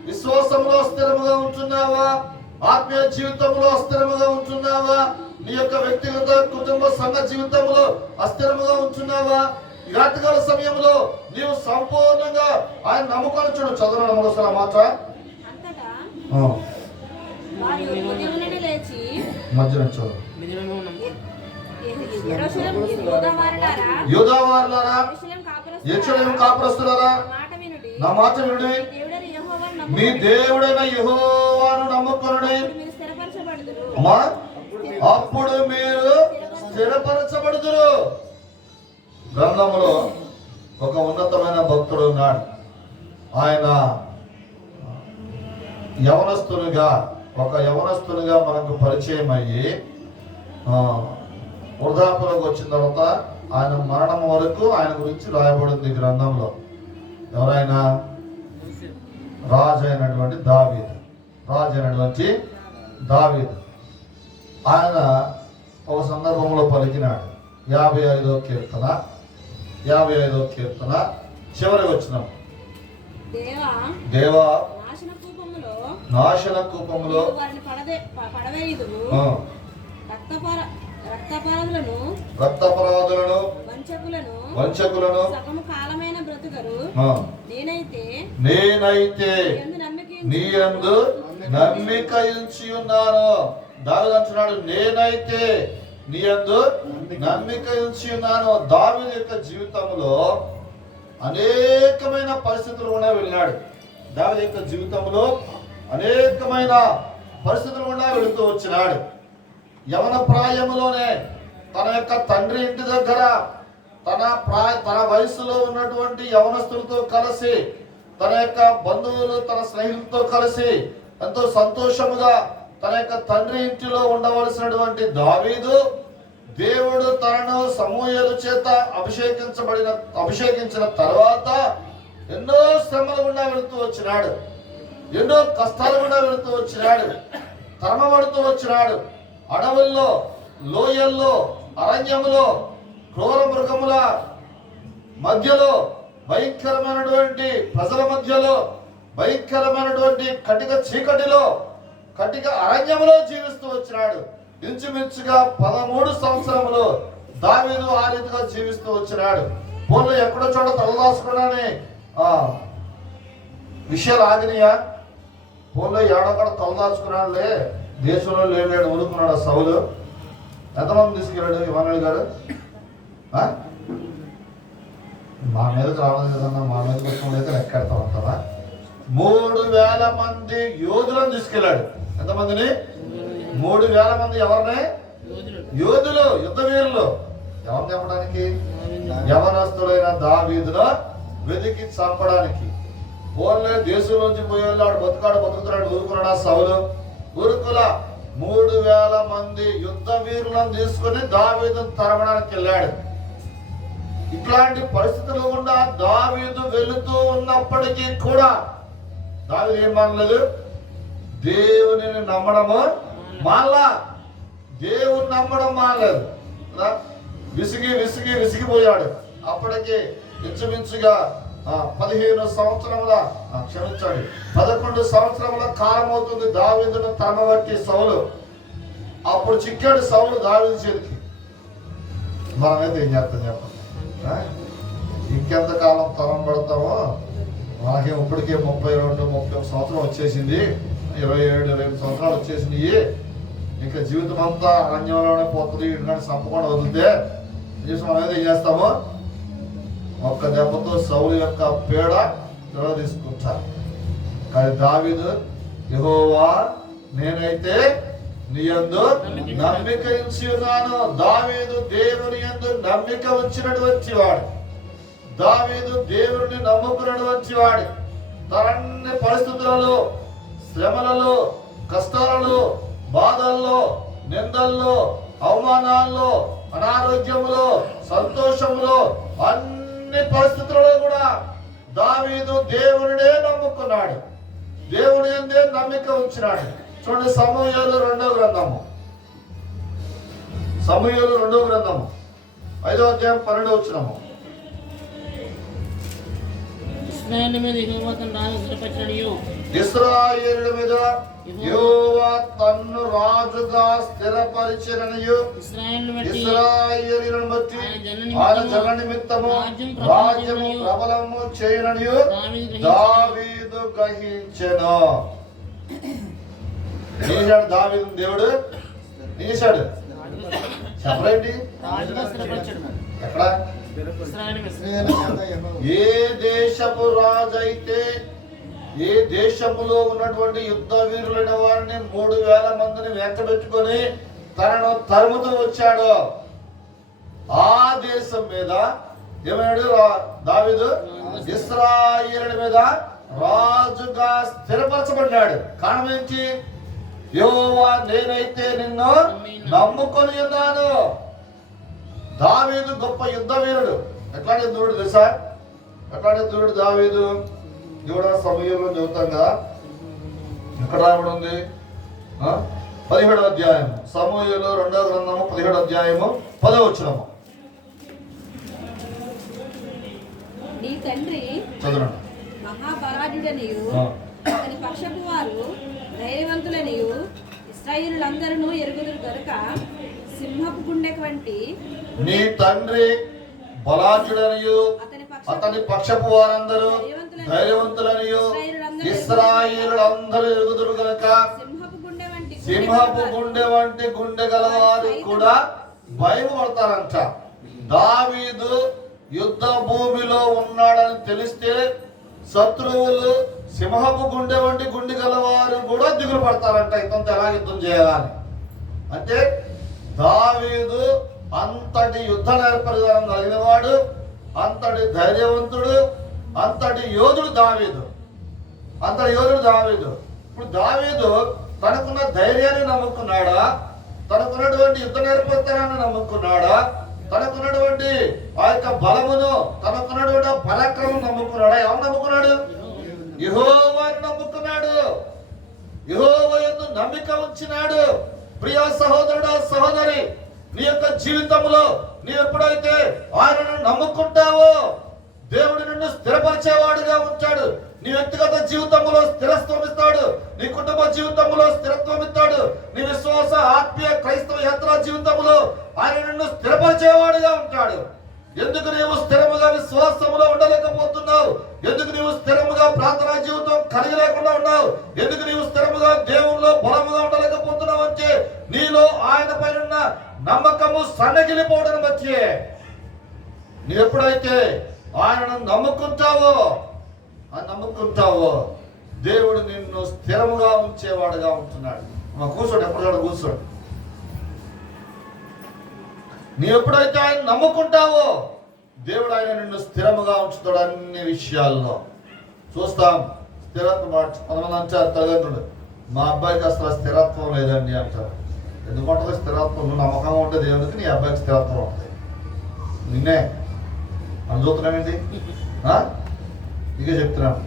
విశ్వాసంలో స్థిరముగా ఉంటున్నావా? ఆత్మీయ జీవితంలో అస్థిరముగా ఉంటున్నావా? నీ యొక్క వ్యక్తిగత కుటుంబ సంఘ జీవితంలో అస్థిరముగా ఉంటున్నావా? ఈ రాత్రికాల సమయంలో నీవు సంపూర్ణంగా ఆయన నమ్ముకొని చూడు. చదవడం మరోసారి మాట. యూదావారులారా, యెరూషలేము కాపురస్తులారా, నా మాట వినుడి. మీ దేవుడైన యెహోవాను నమ్ముకొనుడి, అప్పుడు మీరు స్థిరపరచబడుదురు. గ్రంథంలో ఒక ఉన్నతమైన భక్తుడు ఉన్నాడు. ఆయన యవనస్తునిగా మనకు పరిచయం అయ్యి వృద్ధాప్యంలోకి వచ్చిన తర్వాత ఆయన మరణం వరకు ఆయన గురించి రాయబడింది గ్రంథంలో. ఎవరైనా? రాజు అయినటువంటి దావీదు. రాజు అయినటువంటి దావీదు. ఆయన ఒక సందర్భంలో పలికినాడు. 55వ కీర్తన చివరి వచనం. దేవా నాశన కూపములో రక్తపరాధులను వంచకులను నేనైతే నీ యందు నమ్మిక ఉంచి ఉన్నాను. దావీదు అంటున్నాడు, నేనైతే నీ యందు నమ్మిక ఉంచి ఉన్నాను. దావీదు యొక్క జీవితంలో అనేకమైన పరిస్థితులు కూడా వెళ్ళాడు. దావీదు యొక్క జీవితంలో అనేకమైన పరిస్థితులు కూడా వెళుతూ వచ్చినాడు. యవన ప్రాయములోనే తన యొక్క తండ్రి ఇంటి దగ్గర తన వయసులో ఉన్నటువంటి యవనస్తులతో కలిసి, తన యొక్క బంధువులు, తన స్నేహితులతో కలిసి ఎంతో సంతోషముగా తన యొక్క తండ్రి ఇంటిలో ఉండవలసినటువంటి దావీదు, దేవుడు తనను సమూయేలు చేత అభిషేకించిన తర్వాత ఎన్నో శ్రమలు గుండా వెళుతూ వచ్చినాడు, ఎన్నో కష్టాలు గుండా వెళుతూ వచ్చినాడు, తరమబడుతూ వచ్చినాడు. అడవుల్లో, లోయల్లో, అరణ్యములో, క్రూర మృగముల మధ్యలో, భయంకరమైనటువంటి ప్రజల మధ్యలో, భయంకరమైనటువంటి కటిక చీకటిలో, కటిక అరణ్యములో జీవిస్తూ వచ్చినాడు. ఇంచుమించుగా 13 సంవత్సరములు దావీదు ఆ రీతిగా జీవిస్తూ వచ్చినాడు. పోన్లు ఎక్కడో చోట తలదాచుకున్నానే విషయాలు ఆగినాయా? పోన్లో ఏడొక్కడ తలదాచుకున్నాడులే, దేశంలో లేడు ఊరుకున్నాడు సౌలు. ఎంతమంది తీసుకెళ్ళాడు ఇమానుయేల్ గారు? మా మీదకి రావాలి కదన్నా, మా మీదకి వచ్చినట్లయితే లెక్కెడతా ఉంటారా? 3000 మంది యోధులను తీసుకెళ్ళాడు. ఎంతమందిని? 3000 మంది. ఎవరిని? యోధులు, యుద్ధ వీరులు. ఎవరిని చంపడానికి? యవనస్తుడైన దావీదును వెతికి చంపడానికి. పోన్లే దేశంలోంచి పోయేవాళ్ళు ఆడు బతుకుతున్నాడు ఊరుకున్నాడా సౌలు? ఊరుకుల. 3000 మంది యుద్ధ వీరులను తీసుకుని దావీదును తరమడానికి వెళ్ళాడు. ఇట్లాంటి పరిస్థితులు గుండా దావీదు వెళుతూ ఉన్నప్పటికీ కూడా దావీదు ఏం మానలేదు? దేవునిని నమ్మడము మానలా. దేవుని నమ్మడం మానలేదు. విసిగిపోయాడు. అప్పటికి ఇంచుమించుగా 15 సంవత్సరముల 11 సంవత్సరముల కాలం అవుతుంది దావీదును తరమబట్టి సౌలు. అప్పుడు చిక్కాడు సౌలు దావీదు చేతికి. మనమైతే ఏం చేస్తాం చెప్పండి? ఇంకెంతకాలం తరం పడతామో? మనకి ఇప్పటికే 32-31 సంవత్సరం వచ్చేసింది, 27-28 సంవత్సరాలు వచ్చేసినాయి. ఇంకా జీవితం అంతా అరణ్యంలోనే పోతుంది. ఇంటికాని సంపకుండా వదిలితే మనం ఏం చేస్తామో? ఒక్క దెబ్బతో సౌలు యొక్క పేడ తీసుకుంటారు. కానీ దావీదు, యెహోవా నేనైతే నీ యందు నమ్మిక ఉంచి ఉన్నాను. దావీదు దేవుని యందు నమ్మిక ఉంచినటువంటి వాడు. దావీదు దేవుడిని నమ్ముకున్నటువంటి వాడు. తనన్ని పరిస్థితులలో, శ్రమలలో, కష్టాలలో, బాధల్లో, నిందల్లో, అవమానాల్లో, అనారోగ్యములో, సంతోషములో, అన్ని పరిస్థితులలో కూడా దావీదు దేవునినే నమ్ముకున్నాడు. దేవుని యందే నమ్మిక ఉంచినాడు. చూడండి, సమూయేలు 2వ గ్రంథము 5వ అధ్యాయం 12వ వచనము. ఇశ్రాయేలు మీద యెహోవా తన రాజు స్థిరపరచనియు. ఇశ్రాయేలు మీద యెహోవా తన్ను రాజుగా స్థిరపరిచెననియు. ఇశ్రాయేలును బట్టి ఆయన జన నిమిత్తము రాజ్యము ప్రబలము చేయననియు దావీదు గ్రహించెను. నిలిచాడు దావీదు. దేవుడు నిలిచాడు. చెప్పలేంటి? ఎక్కడ? ఏ దేశపు రాజు అయితే, ఏ దేశములో ఉన్నటువంటి యుద్ధ వీరులైన వారిని 3000 మందిని వెంటబెట్టుకొని తనను తరుముతూ వచ్చాడో ఆ దేశం మీద ఏమన్నాడు దావీదు? ఇశ్రాయేలు మీద రాజుగా స్థిరపరచబడ్డాడు. కారణం ఏంటి? యెహోవా నేనైతే నిన్ను నమ్ముకొని ఉన్నాను. దావీదు గొప్ప యుద్ధ వీరుడు. ఎట్లాంటి యుద్ధుడు తెలుసా? ఎట్లాంటి యుద్ధుడు దావీదు? దేవుడు సమయంలో చెబుతాం కదా, ఎక్కడ రాబడి ఉంది? 17వ అధ్యాయం, సమూయేలు 2వ గ్రంథము 17వ అధ్యాయము 10వ వచనము. నీ తండ్రి చదవండి. మహాబలాఢ్యుడనియు అతని పక్షపు వారు ధైర్యవంతులనియు ఇశ్రాయేలులందరూ ఎరుగుదురు గనుక సింహపు గుండె వంటి నీ తండ్రి బలాఢ్యుడనియు అతని పక్షపు వారందరూ ధైర్యవంతులనియు ఇశ్రాయేలులందరూ ఎరుగుదురు గనుక సింహపు గుండె వంటి గుండె గలవారు కూడా భయపడతారంట. దావీదు యుద్ధ భూమిలో ఉన్నాడని తెలిస్తే శత్రువులు సింహపు గుండె వంటి గుండె గలవారు కూడా దిగులు పడతారంట, ఇతనితో ఎలా యుద్ధం చేయాలని. అంటే దావీదు అంతటి యుద్ధ నేర్పరిధానం కలిగిన వాడు, అంతటి ధైర్యవంతుడు, అంతటి యోధుడు దావీదు. ఇప్పుడు దావీదు తనకున్న ధైర్యాన్ని నమ్ముకున్నాడా, తనకున్నటువంటి యుద్ధ నేర్పరితనాన్ని నమ్ముకున్నాడా, తనకున్నటువంటి ఆ యొక్క బలమును, తనకున్నటువంటి పరాక్రమం నమ్ముకున్నాడా? ఎవరు నమ్ముకున్నాడు? యెహోవాను నమ్ముకున్నాడు. యెహోవా యందు నమ్మిక ఉంచినాడు. ప్రియ సహోదరుడా, సహోదరి, నీ యొక్క జీవితంలో నీవు ఎప్పుడైతే ఆయనను నమ్ముకుంటావో దేవుడు నిన్ను స్థిరపరిచేవాడుగా ఉంటాడు. నీ వ్యక్తిగత జీవితంలో స్థిరత్వం ఇస్తాడు, నీ కుటుంబ జీవితంలో స్థిరత్వం ఇస్తాడు, నీ విశ్వాస ఆత్మీయ క్రైస్తవ యాత్రా జీవితంలో ఆయన నిన్ను స్థిరపరిచేవాడుగా ఉంటాడు. ఎందుకు నీవు స్థిరముగా విశ్వాసములో ఉండలేకపోతున్నావు? ఎందుకు నీవు స్థిరముగా ప్రార్థనా జీవితం కలిగి లేకుండా ఉన్నావు? ఎందుకు నీవు స్థిరముగా దేవుల్లో బలముగా ఉండలేకపోతున్నావు అంటే నీలో ఆయన పైన నమ్మకము సన్నగిలిపోవడం బట్టి. నీవు ఎప్పుడైతే ఆయనను నమ్ముకుంటావో దేవుడు నిన్ను స్థిరముగా ఉంచేవాడుగా ఉంటున్నాడు. కూర్చోండి, ఎప్పుడు కూర్చోండి. నీ ఎప్పుడైతే ఆయన నమ్ముకుంటావో దేవుడు ఆయన నిన్ను స్థిరముగా ఉంచుతాడు. అన్ని విషయాల్లో చూస్తాం. స్థిరత్వం కొంతమంది అంటారు, తల్లిదండ్రులు మా అబ్బాయికి అసలు స్థిరత్వం లేదండి అంటారు. ఎందుకంటే స్థిరత్వం, నువ్వు నమ్మకంగా ఉంటే దేవుడికి నీ అబ్బాయికి స్థిరత్వం ఉంటుంది. నిన్నే అని చూస్తున్నానండి. ఇక చెప్తున్నాను,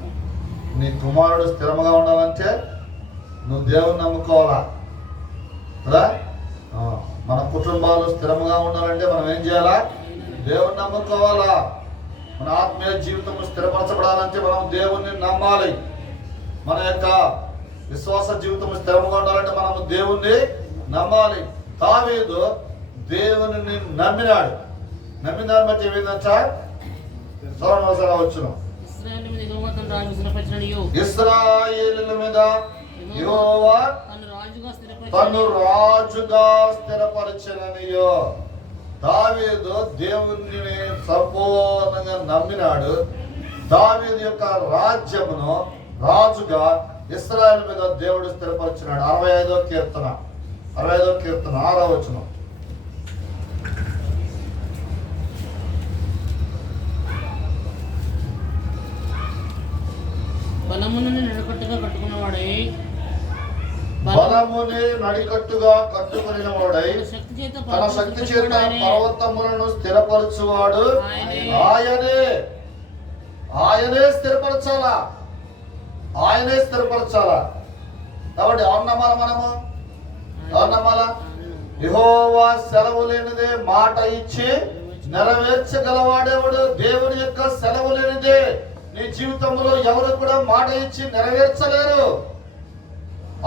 నీ కుమారుడు స్థిరముగా ఉండాలంటే నువ్వు దేవుని నమ్ముకోవాలా కదా. మన కుటుంబాలు స్థిరముగా ఉండాలంటే మనం ఏం చేయాలా? దేవుని నమ్ముకోవాలా. మన ఆత్మీయ జీవితం స్థిరపరచబడాలంటే మనం దేవుణ్ణి నమ్మాలి. మన యొక్క విశ్వాస జీవితం స్థిరముగా ఉండాలంటే మనం దేవుణ్ణి నమ్మాలి. దావీదు దేవుని నమ్మినాడు. నమ్మిన దాన్ని బట్టి ఏమైందంట? వచ్చును, ఇశ్రాయేలుల మీద యెహోవా తను రాజుగా స్థిరపరచననియో. దావీదు దేవుని సంపూర్ణంగా నమ్మినాడు. దావీదు యొక్క రాజ్యమును రాజుగా ఇశ్రాయేలు మీద దేవుడు స్థిరపరిచినాడు. 65వ కీర్తన 6వ వచనం. బలముని నడికట్టుగా కట్టుకున్నవాడై తన శక్తి చేత పర్వతములను స్థిరపరచువాడు ఆయనే స్థిరపరచాలా. కాబట్టి ఎవరు నమ్మాలా? ఎవరు నమ్మాలా? యెహోవా సెలవు లేనిదే మాట ఇచ్చి నెరవేర్చగలవాడేవాడు. దేవుని యొక్క సెలవు లేనిదే నీ జీవితంలో ఎవరు కూడా మాట ఇచ్చి నెరవేర్చలేరు.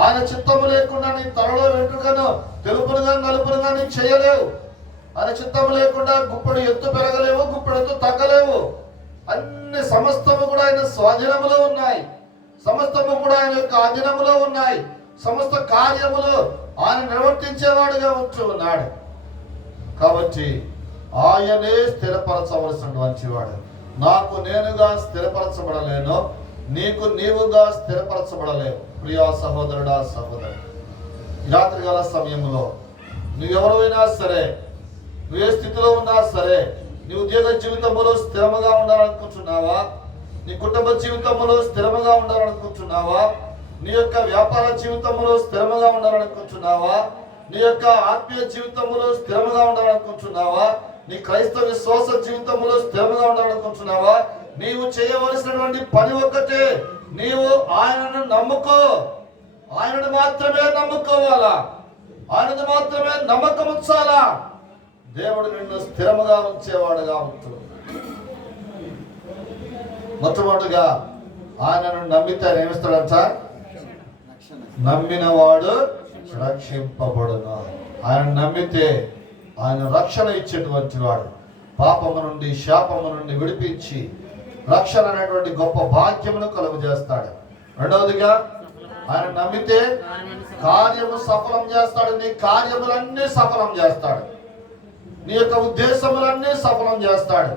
ఆయన చిత్తము లేకుండా నీ తలలో వెంట్రుకను తెలుపునుగా నలుపునుగా నీ చేయలేవు. ఆయన చిత్తము లేకుండా గుప్పెడు ఎత్తు పెరగలేవు, గుప్పెడు ఎత్తు తగ్గలేవు. అన్ని సమస్తము కూడా ఆయన స్వాధీనములో ఉన్నాయి. సమస్తము కూడా ఆయన యొక్క అధీనములో ఉన్నాయి. సమస్త కార్యములు ఆయన నిర్వర్తించేవాడుగా ఉంటూ ఉన్నాడు. కాబట్టి ఆయనే స్థిరపరచవలసిన మంచివాడు. నాకు నేనుగా స్థిరపరచబడలేను, నీకు నీవుగా స్థిరపరచబడలేవు. ప్రియా సహోదరుడా, సహోదరు, రాత్రికాల సమయంలో నువ్వెవరైనా సరే, నువ్వు ఏ స్థితిలో ఉన్నా సరే, నీ ఉద్యోగ జీవితంలో స్థిరముగా ఉండాలనుకుంటున్నావా? నీ కుటుంబ జీవితంలో స్థిరముగా ఉండాలనుకుంటున్నావా? నీ యొక్క వ్యాపార జీవితంలో స్థిరముగా ఉండాలనుకుంటున్నావా? నీ యొక్క ఆత్మీయ జీవితంలో స్థిరముగా ఉండాలనుకుంటున్నావా? నీ క్రైస్తవ విశ్వాస జీవితంలో స్థిరముగా ఉండాలనుకుంటున్నావా? నీవు చేయవలసినటువంటి పని ఒక్కటే, నీవు ఆయనను నమ్ముకో. ఆయనను మాత్రమే నమ్ముకోవాలా, ఆయనను మాత్రమే నమ్మకం ఉంచాలా. దేవుడు నిన్ను స్థిరముగా ఉంచేవాడుగా ఉంటుంది. మొట్టమొదటిగా ఆయనను నమ్మితే ఆయన ఏమిస్తాడంట? నమ్మిన వాడు రక్షింపబడును. ఆయన నమ్మితే ఆయన రక్షణ ఇచ్చేటువంటి వాడు. పాపము నుండి శాపము నుండి విడిపించి రక్షణ అనేటువంటి గొప్ప భాగ్యమును కలుగు చేస్తాడు. రెండవదిగా ఆయన నమ్మితే కార్యము సఫలం చేస్తాడు. నీ కార్యములన్నీ సఫలం చేస్తాడు. నీ యొక్క ఉద్దేశములన్నీ సఫలం చేస్తాడు.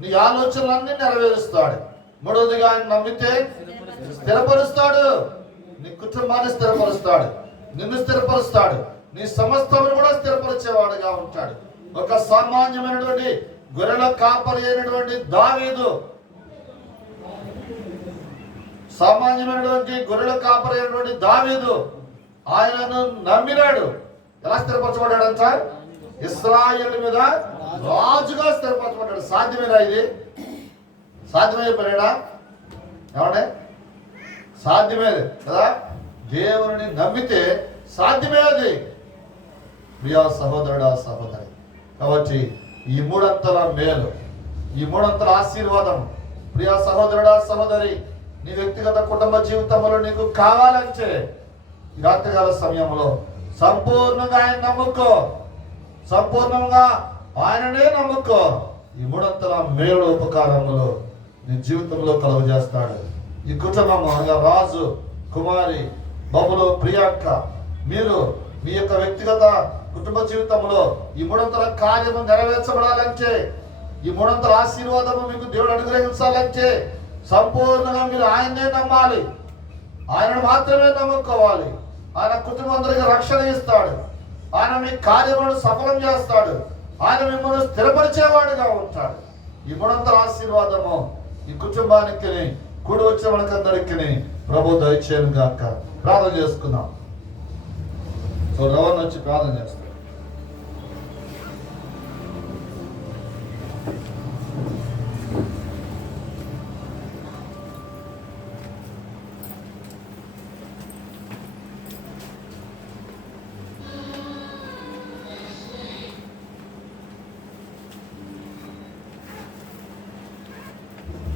నీ ఆలోచనలన్నీ నెరవేరుస్తాడు. మూడవదిగా ఆయన నమ్మితే స్థిరపరుస్తాడు. నీ కుటుంబాన్ని స్థిరపరుస్తాడు, నిన్ను స్థిరపరుస్తాడు, నీ సమస్తమును కూడా స్థిరపరిచేవాడుగా ఉంటాడు. ఒక సామాన్యమైనటువంటి గొర్రెల కాపరి అయినటువంటి దావీదు, ఆయనను నమ్మినాడు. ఎలా స్థిరపరచబడ్డాడంట? ఇశ్రాయేలు మీద రాజుగా స్థిరపరచబడ్డాడు. సాధ్యమేనా ఇది? సాధ్యమైపోయాడా? ఏమంటే సాధ్యమే కదా. దేవుని నమ్మితే సాధ్యమే అది. ప్రియా సహోదరుడా, సహోదరి, కాబట్టి ఈ మూడంతల మేలు, ఈ మూడంతల ఆశీర్వాదం ప్రియా సహోదరుడా, సహోదరి, నీ వ్యక్తిగత కుటుంబ జీవితంలో నీకు కావాలంటే ఈ రాత్రికాల సమయంలో సంపూర్ణంగా ఆయన నమ్ముకో, సంపూర్ణంగా ఆయననే నమ్ముకో. ఈ మూడంతల మేలు ఉపకారములు నీ జీవితంలో కలుగజేస్తాడు. ఈ కుటుంబం అనగా రాజు, కుమారి, బబులు, ప్రియాంక, మీరు మీ యొక్క వ్యక్తిగత కుటుంబ జీవితంలో ఈ మూడంతల కార్యము నెరవేర్చబడాలంటే, ఈ మూడంతల ఆశీర్వాదము మీకు దేవుడు అనుగ్రహించాలంటే సంపూర్ణంగా మీరు ఆయన్నే నమ్మాలి, ఆయనను మాత్రమే నమ్ముకోవాలి. ఆయన కుటుంబం అందరికీ రక్షణ ఇస్తాడు, ఆయన మీ కార్యములను సఫలం చేస్తాడు, ఆయన మిమ్మల్ని స్థిరపరిచేవాడుగా ఉంటాడు. ఈ మూడంతల ఆశీర్వాదము ఈ కుటుంబానికి కూడి వచ్చిన మనకందరికీ ప్రభు దయచేయను గాక. ప్రార్థన చేసుకుందాం. సో రవణ వచ్చి ప్రార్థన చేస్తాం.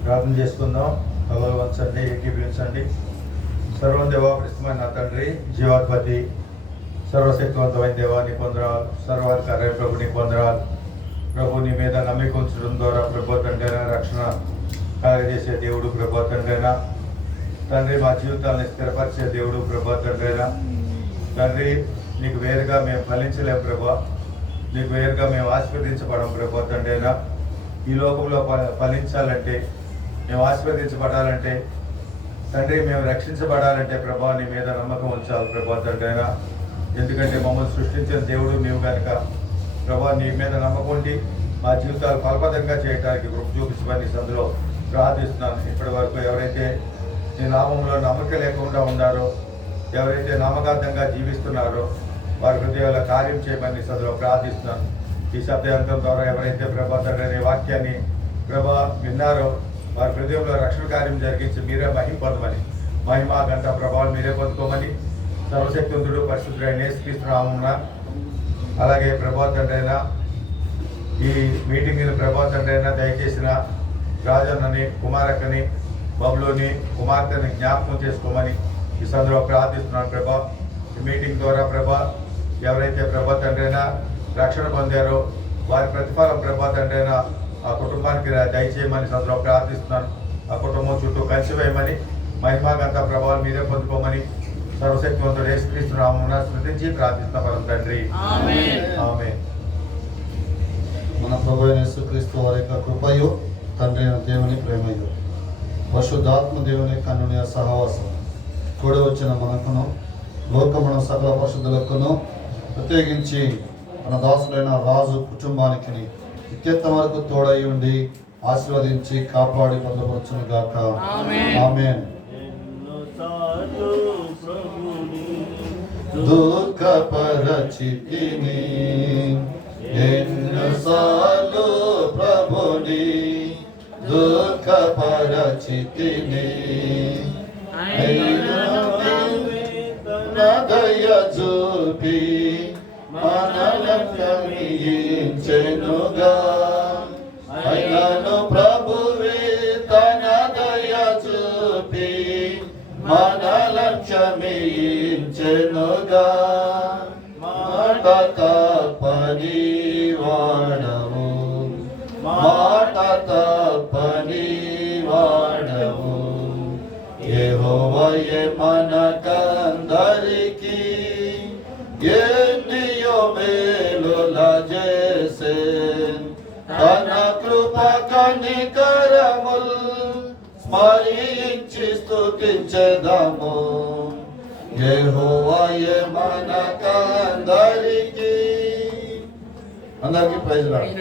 ప్రార్థన చేసుకుందాం. తలలు వంచండి, ఏకీభవించండి. సర్వదేవ ప్రస్తుతమైన నా తండ్రి, జీవాధిపతి, సర్వశక్తివంతమైన దేవా నీ పొందరాలు, సర్వాధికారి ప్రభు నీ పొందరాలు. ప్రభు నీ మీద నమ్మిక ఉంచడం ద్వారా ప్రభు తండ్రైనా రక్షణ కార్యచేసే దేవుడు ప్రభు తండ్రైనా, తండ్రి మా జీవితాన్ని స్థిరపరిచే దేవుడు ప్రభు తండ్రైనా. తండ్రి నీకు వేరుగా మేము ఫలించలేము ప్రభా, నీకు వేరుగా మేము ఆశీర్వదించబడం ప్రభు తండ్రైనా. ఈ లోకంలో ఫలించాలంటే, మేము ఆశీర్వదించబడాలంటే తండ్రి, మేము రక్షించబడాలంటే ప్రభా నీ మీద నమ్మకం ఉంచాలి ప్రభా తండ్రైనా. ఎందుకంటే మమ్మల్ని సృష్టించిన దేవుడు నీవు కనుక ప్రభా నీ మీద నమ్మకం ఉండి మా జీవితాలు ఫలప్రదంగా చేయడానికి కృప చూపించమని సందులో ప్రార్థిస్తున్నాను. ఇప్పటి వరకు ఎవరైతే నీ నామంలో నమ్మకం లేకుండా ఉన్నారో, ఎవరైతే నమ్మకార్థంగా జీవిస్తున్నారో వారి హృదయాల కార్యం చేయమని సందులో ప్రార్థిస్తున్నాను. ఈ శబ్దాంతం ద్వారా ఎవరైతే ప్రభా తండ్రి అనే వాక్యాన్ని ప్రభా విన్నారో వారి హృదయంలో రక్షణ కార్యం జరిగించి మీరే మహిమ పొందమని, మహిమ గంట ప్రభావం మీరే పొందుకోమని సర్వశక్తివంతుడు పరిశుద్ధుడైన యేసుక్రీస్తు నామమున, అలాగే ప్రభా తండ్రి అయినా ఈ మీటింగ్ని ప్రభా తండ్రి అయినా దయచేసిన రాజన్నని, కుమారక్కని, బబులోని కుమార్తెని జ్ఞాపకం చేసుకోమని ఈ సందర్భంలో ప్రార్థిస్తున్నాను ప్రభా. ఈ మీటింగ్ ద్వారా ప్రభా ఎవరైతే ప్రభా తండ్రి అయినా రక్షణ పొందారో వారి ప్రతిఫలం ప్రభా తండ్రి అయినా ఆ కుటుంబానికి దయచేయమని సందర్భంలో ప్రార్థిస్తున్నాను. ఆ కుటుంబం చుట్టూ కలిసి వేయమని, మహిమాగంత ప్రభావం మీరే పొందుకోమని సర్వశక్తివంతుడు యేసుక్రీస్తు నామమున స్తుతించి ప్రార్థిస్తున్న పరమ తండ్రి, ఆమేన్. మన ప్రభు యేసుక్రీస్తు వారి యొక్క కృపయు, తండ్రి అయిన దేవుని ప్రేమయు, పరిశుద్ధాత్మ దేవుని కన్నుని సహవాసం కూడి వచ్చిన మనకును, లోకమున సకల పరిశుద్ధులకును, ప్రత్యేకించి మన దాసులైన రాజు కుటుంబానికి నిత్యత్వం వరకు తోడై ఉండి ఆశీర్వదించి కాపాడి భద్రపరచును గాక. ఆమేన్. దుఃఖపరచితిని ఎన్నోసార్లు ప్రభుని, దుఃఖపరచితిని తన దయ చూపి మనలను క్షమించెనుగా. అయినను ప్రభువే తన దయ చూపి మనలను క్షమించెనుగా. మాట తప్పని వాడవు, మాట తప్పని వాడవు. యెహోవాయే మనకందరికీ ఎన్నియో మేలుల చేసే. తన కృప కనికరముల్ స్మరించి స్తుతించెదము. యెహోవాయే మనకందరికీ. అందరికీ ప్రైజ్ లార్డ్.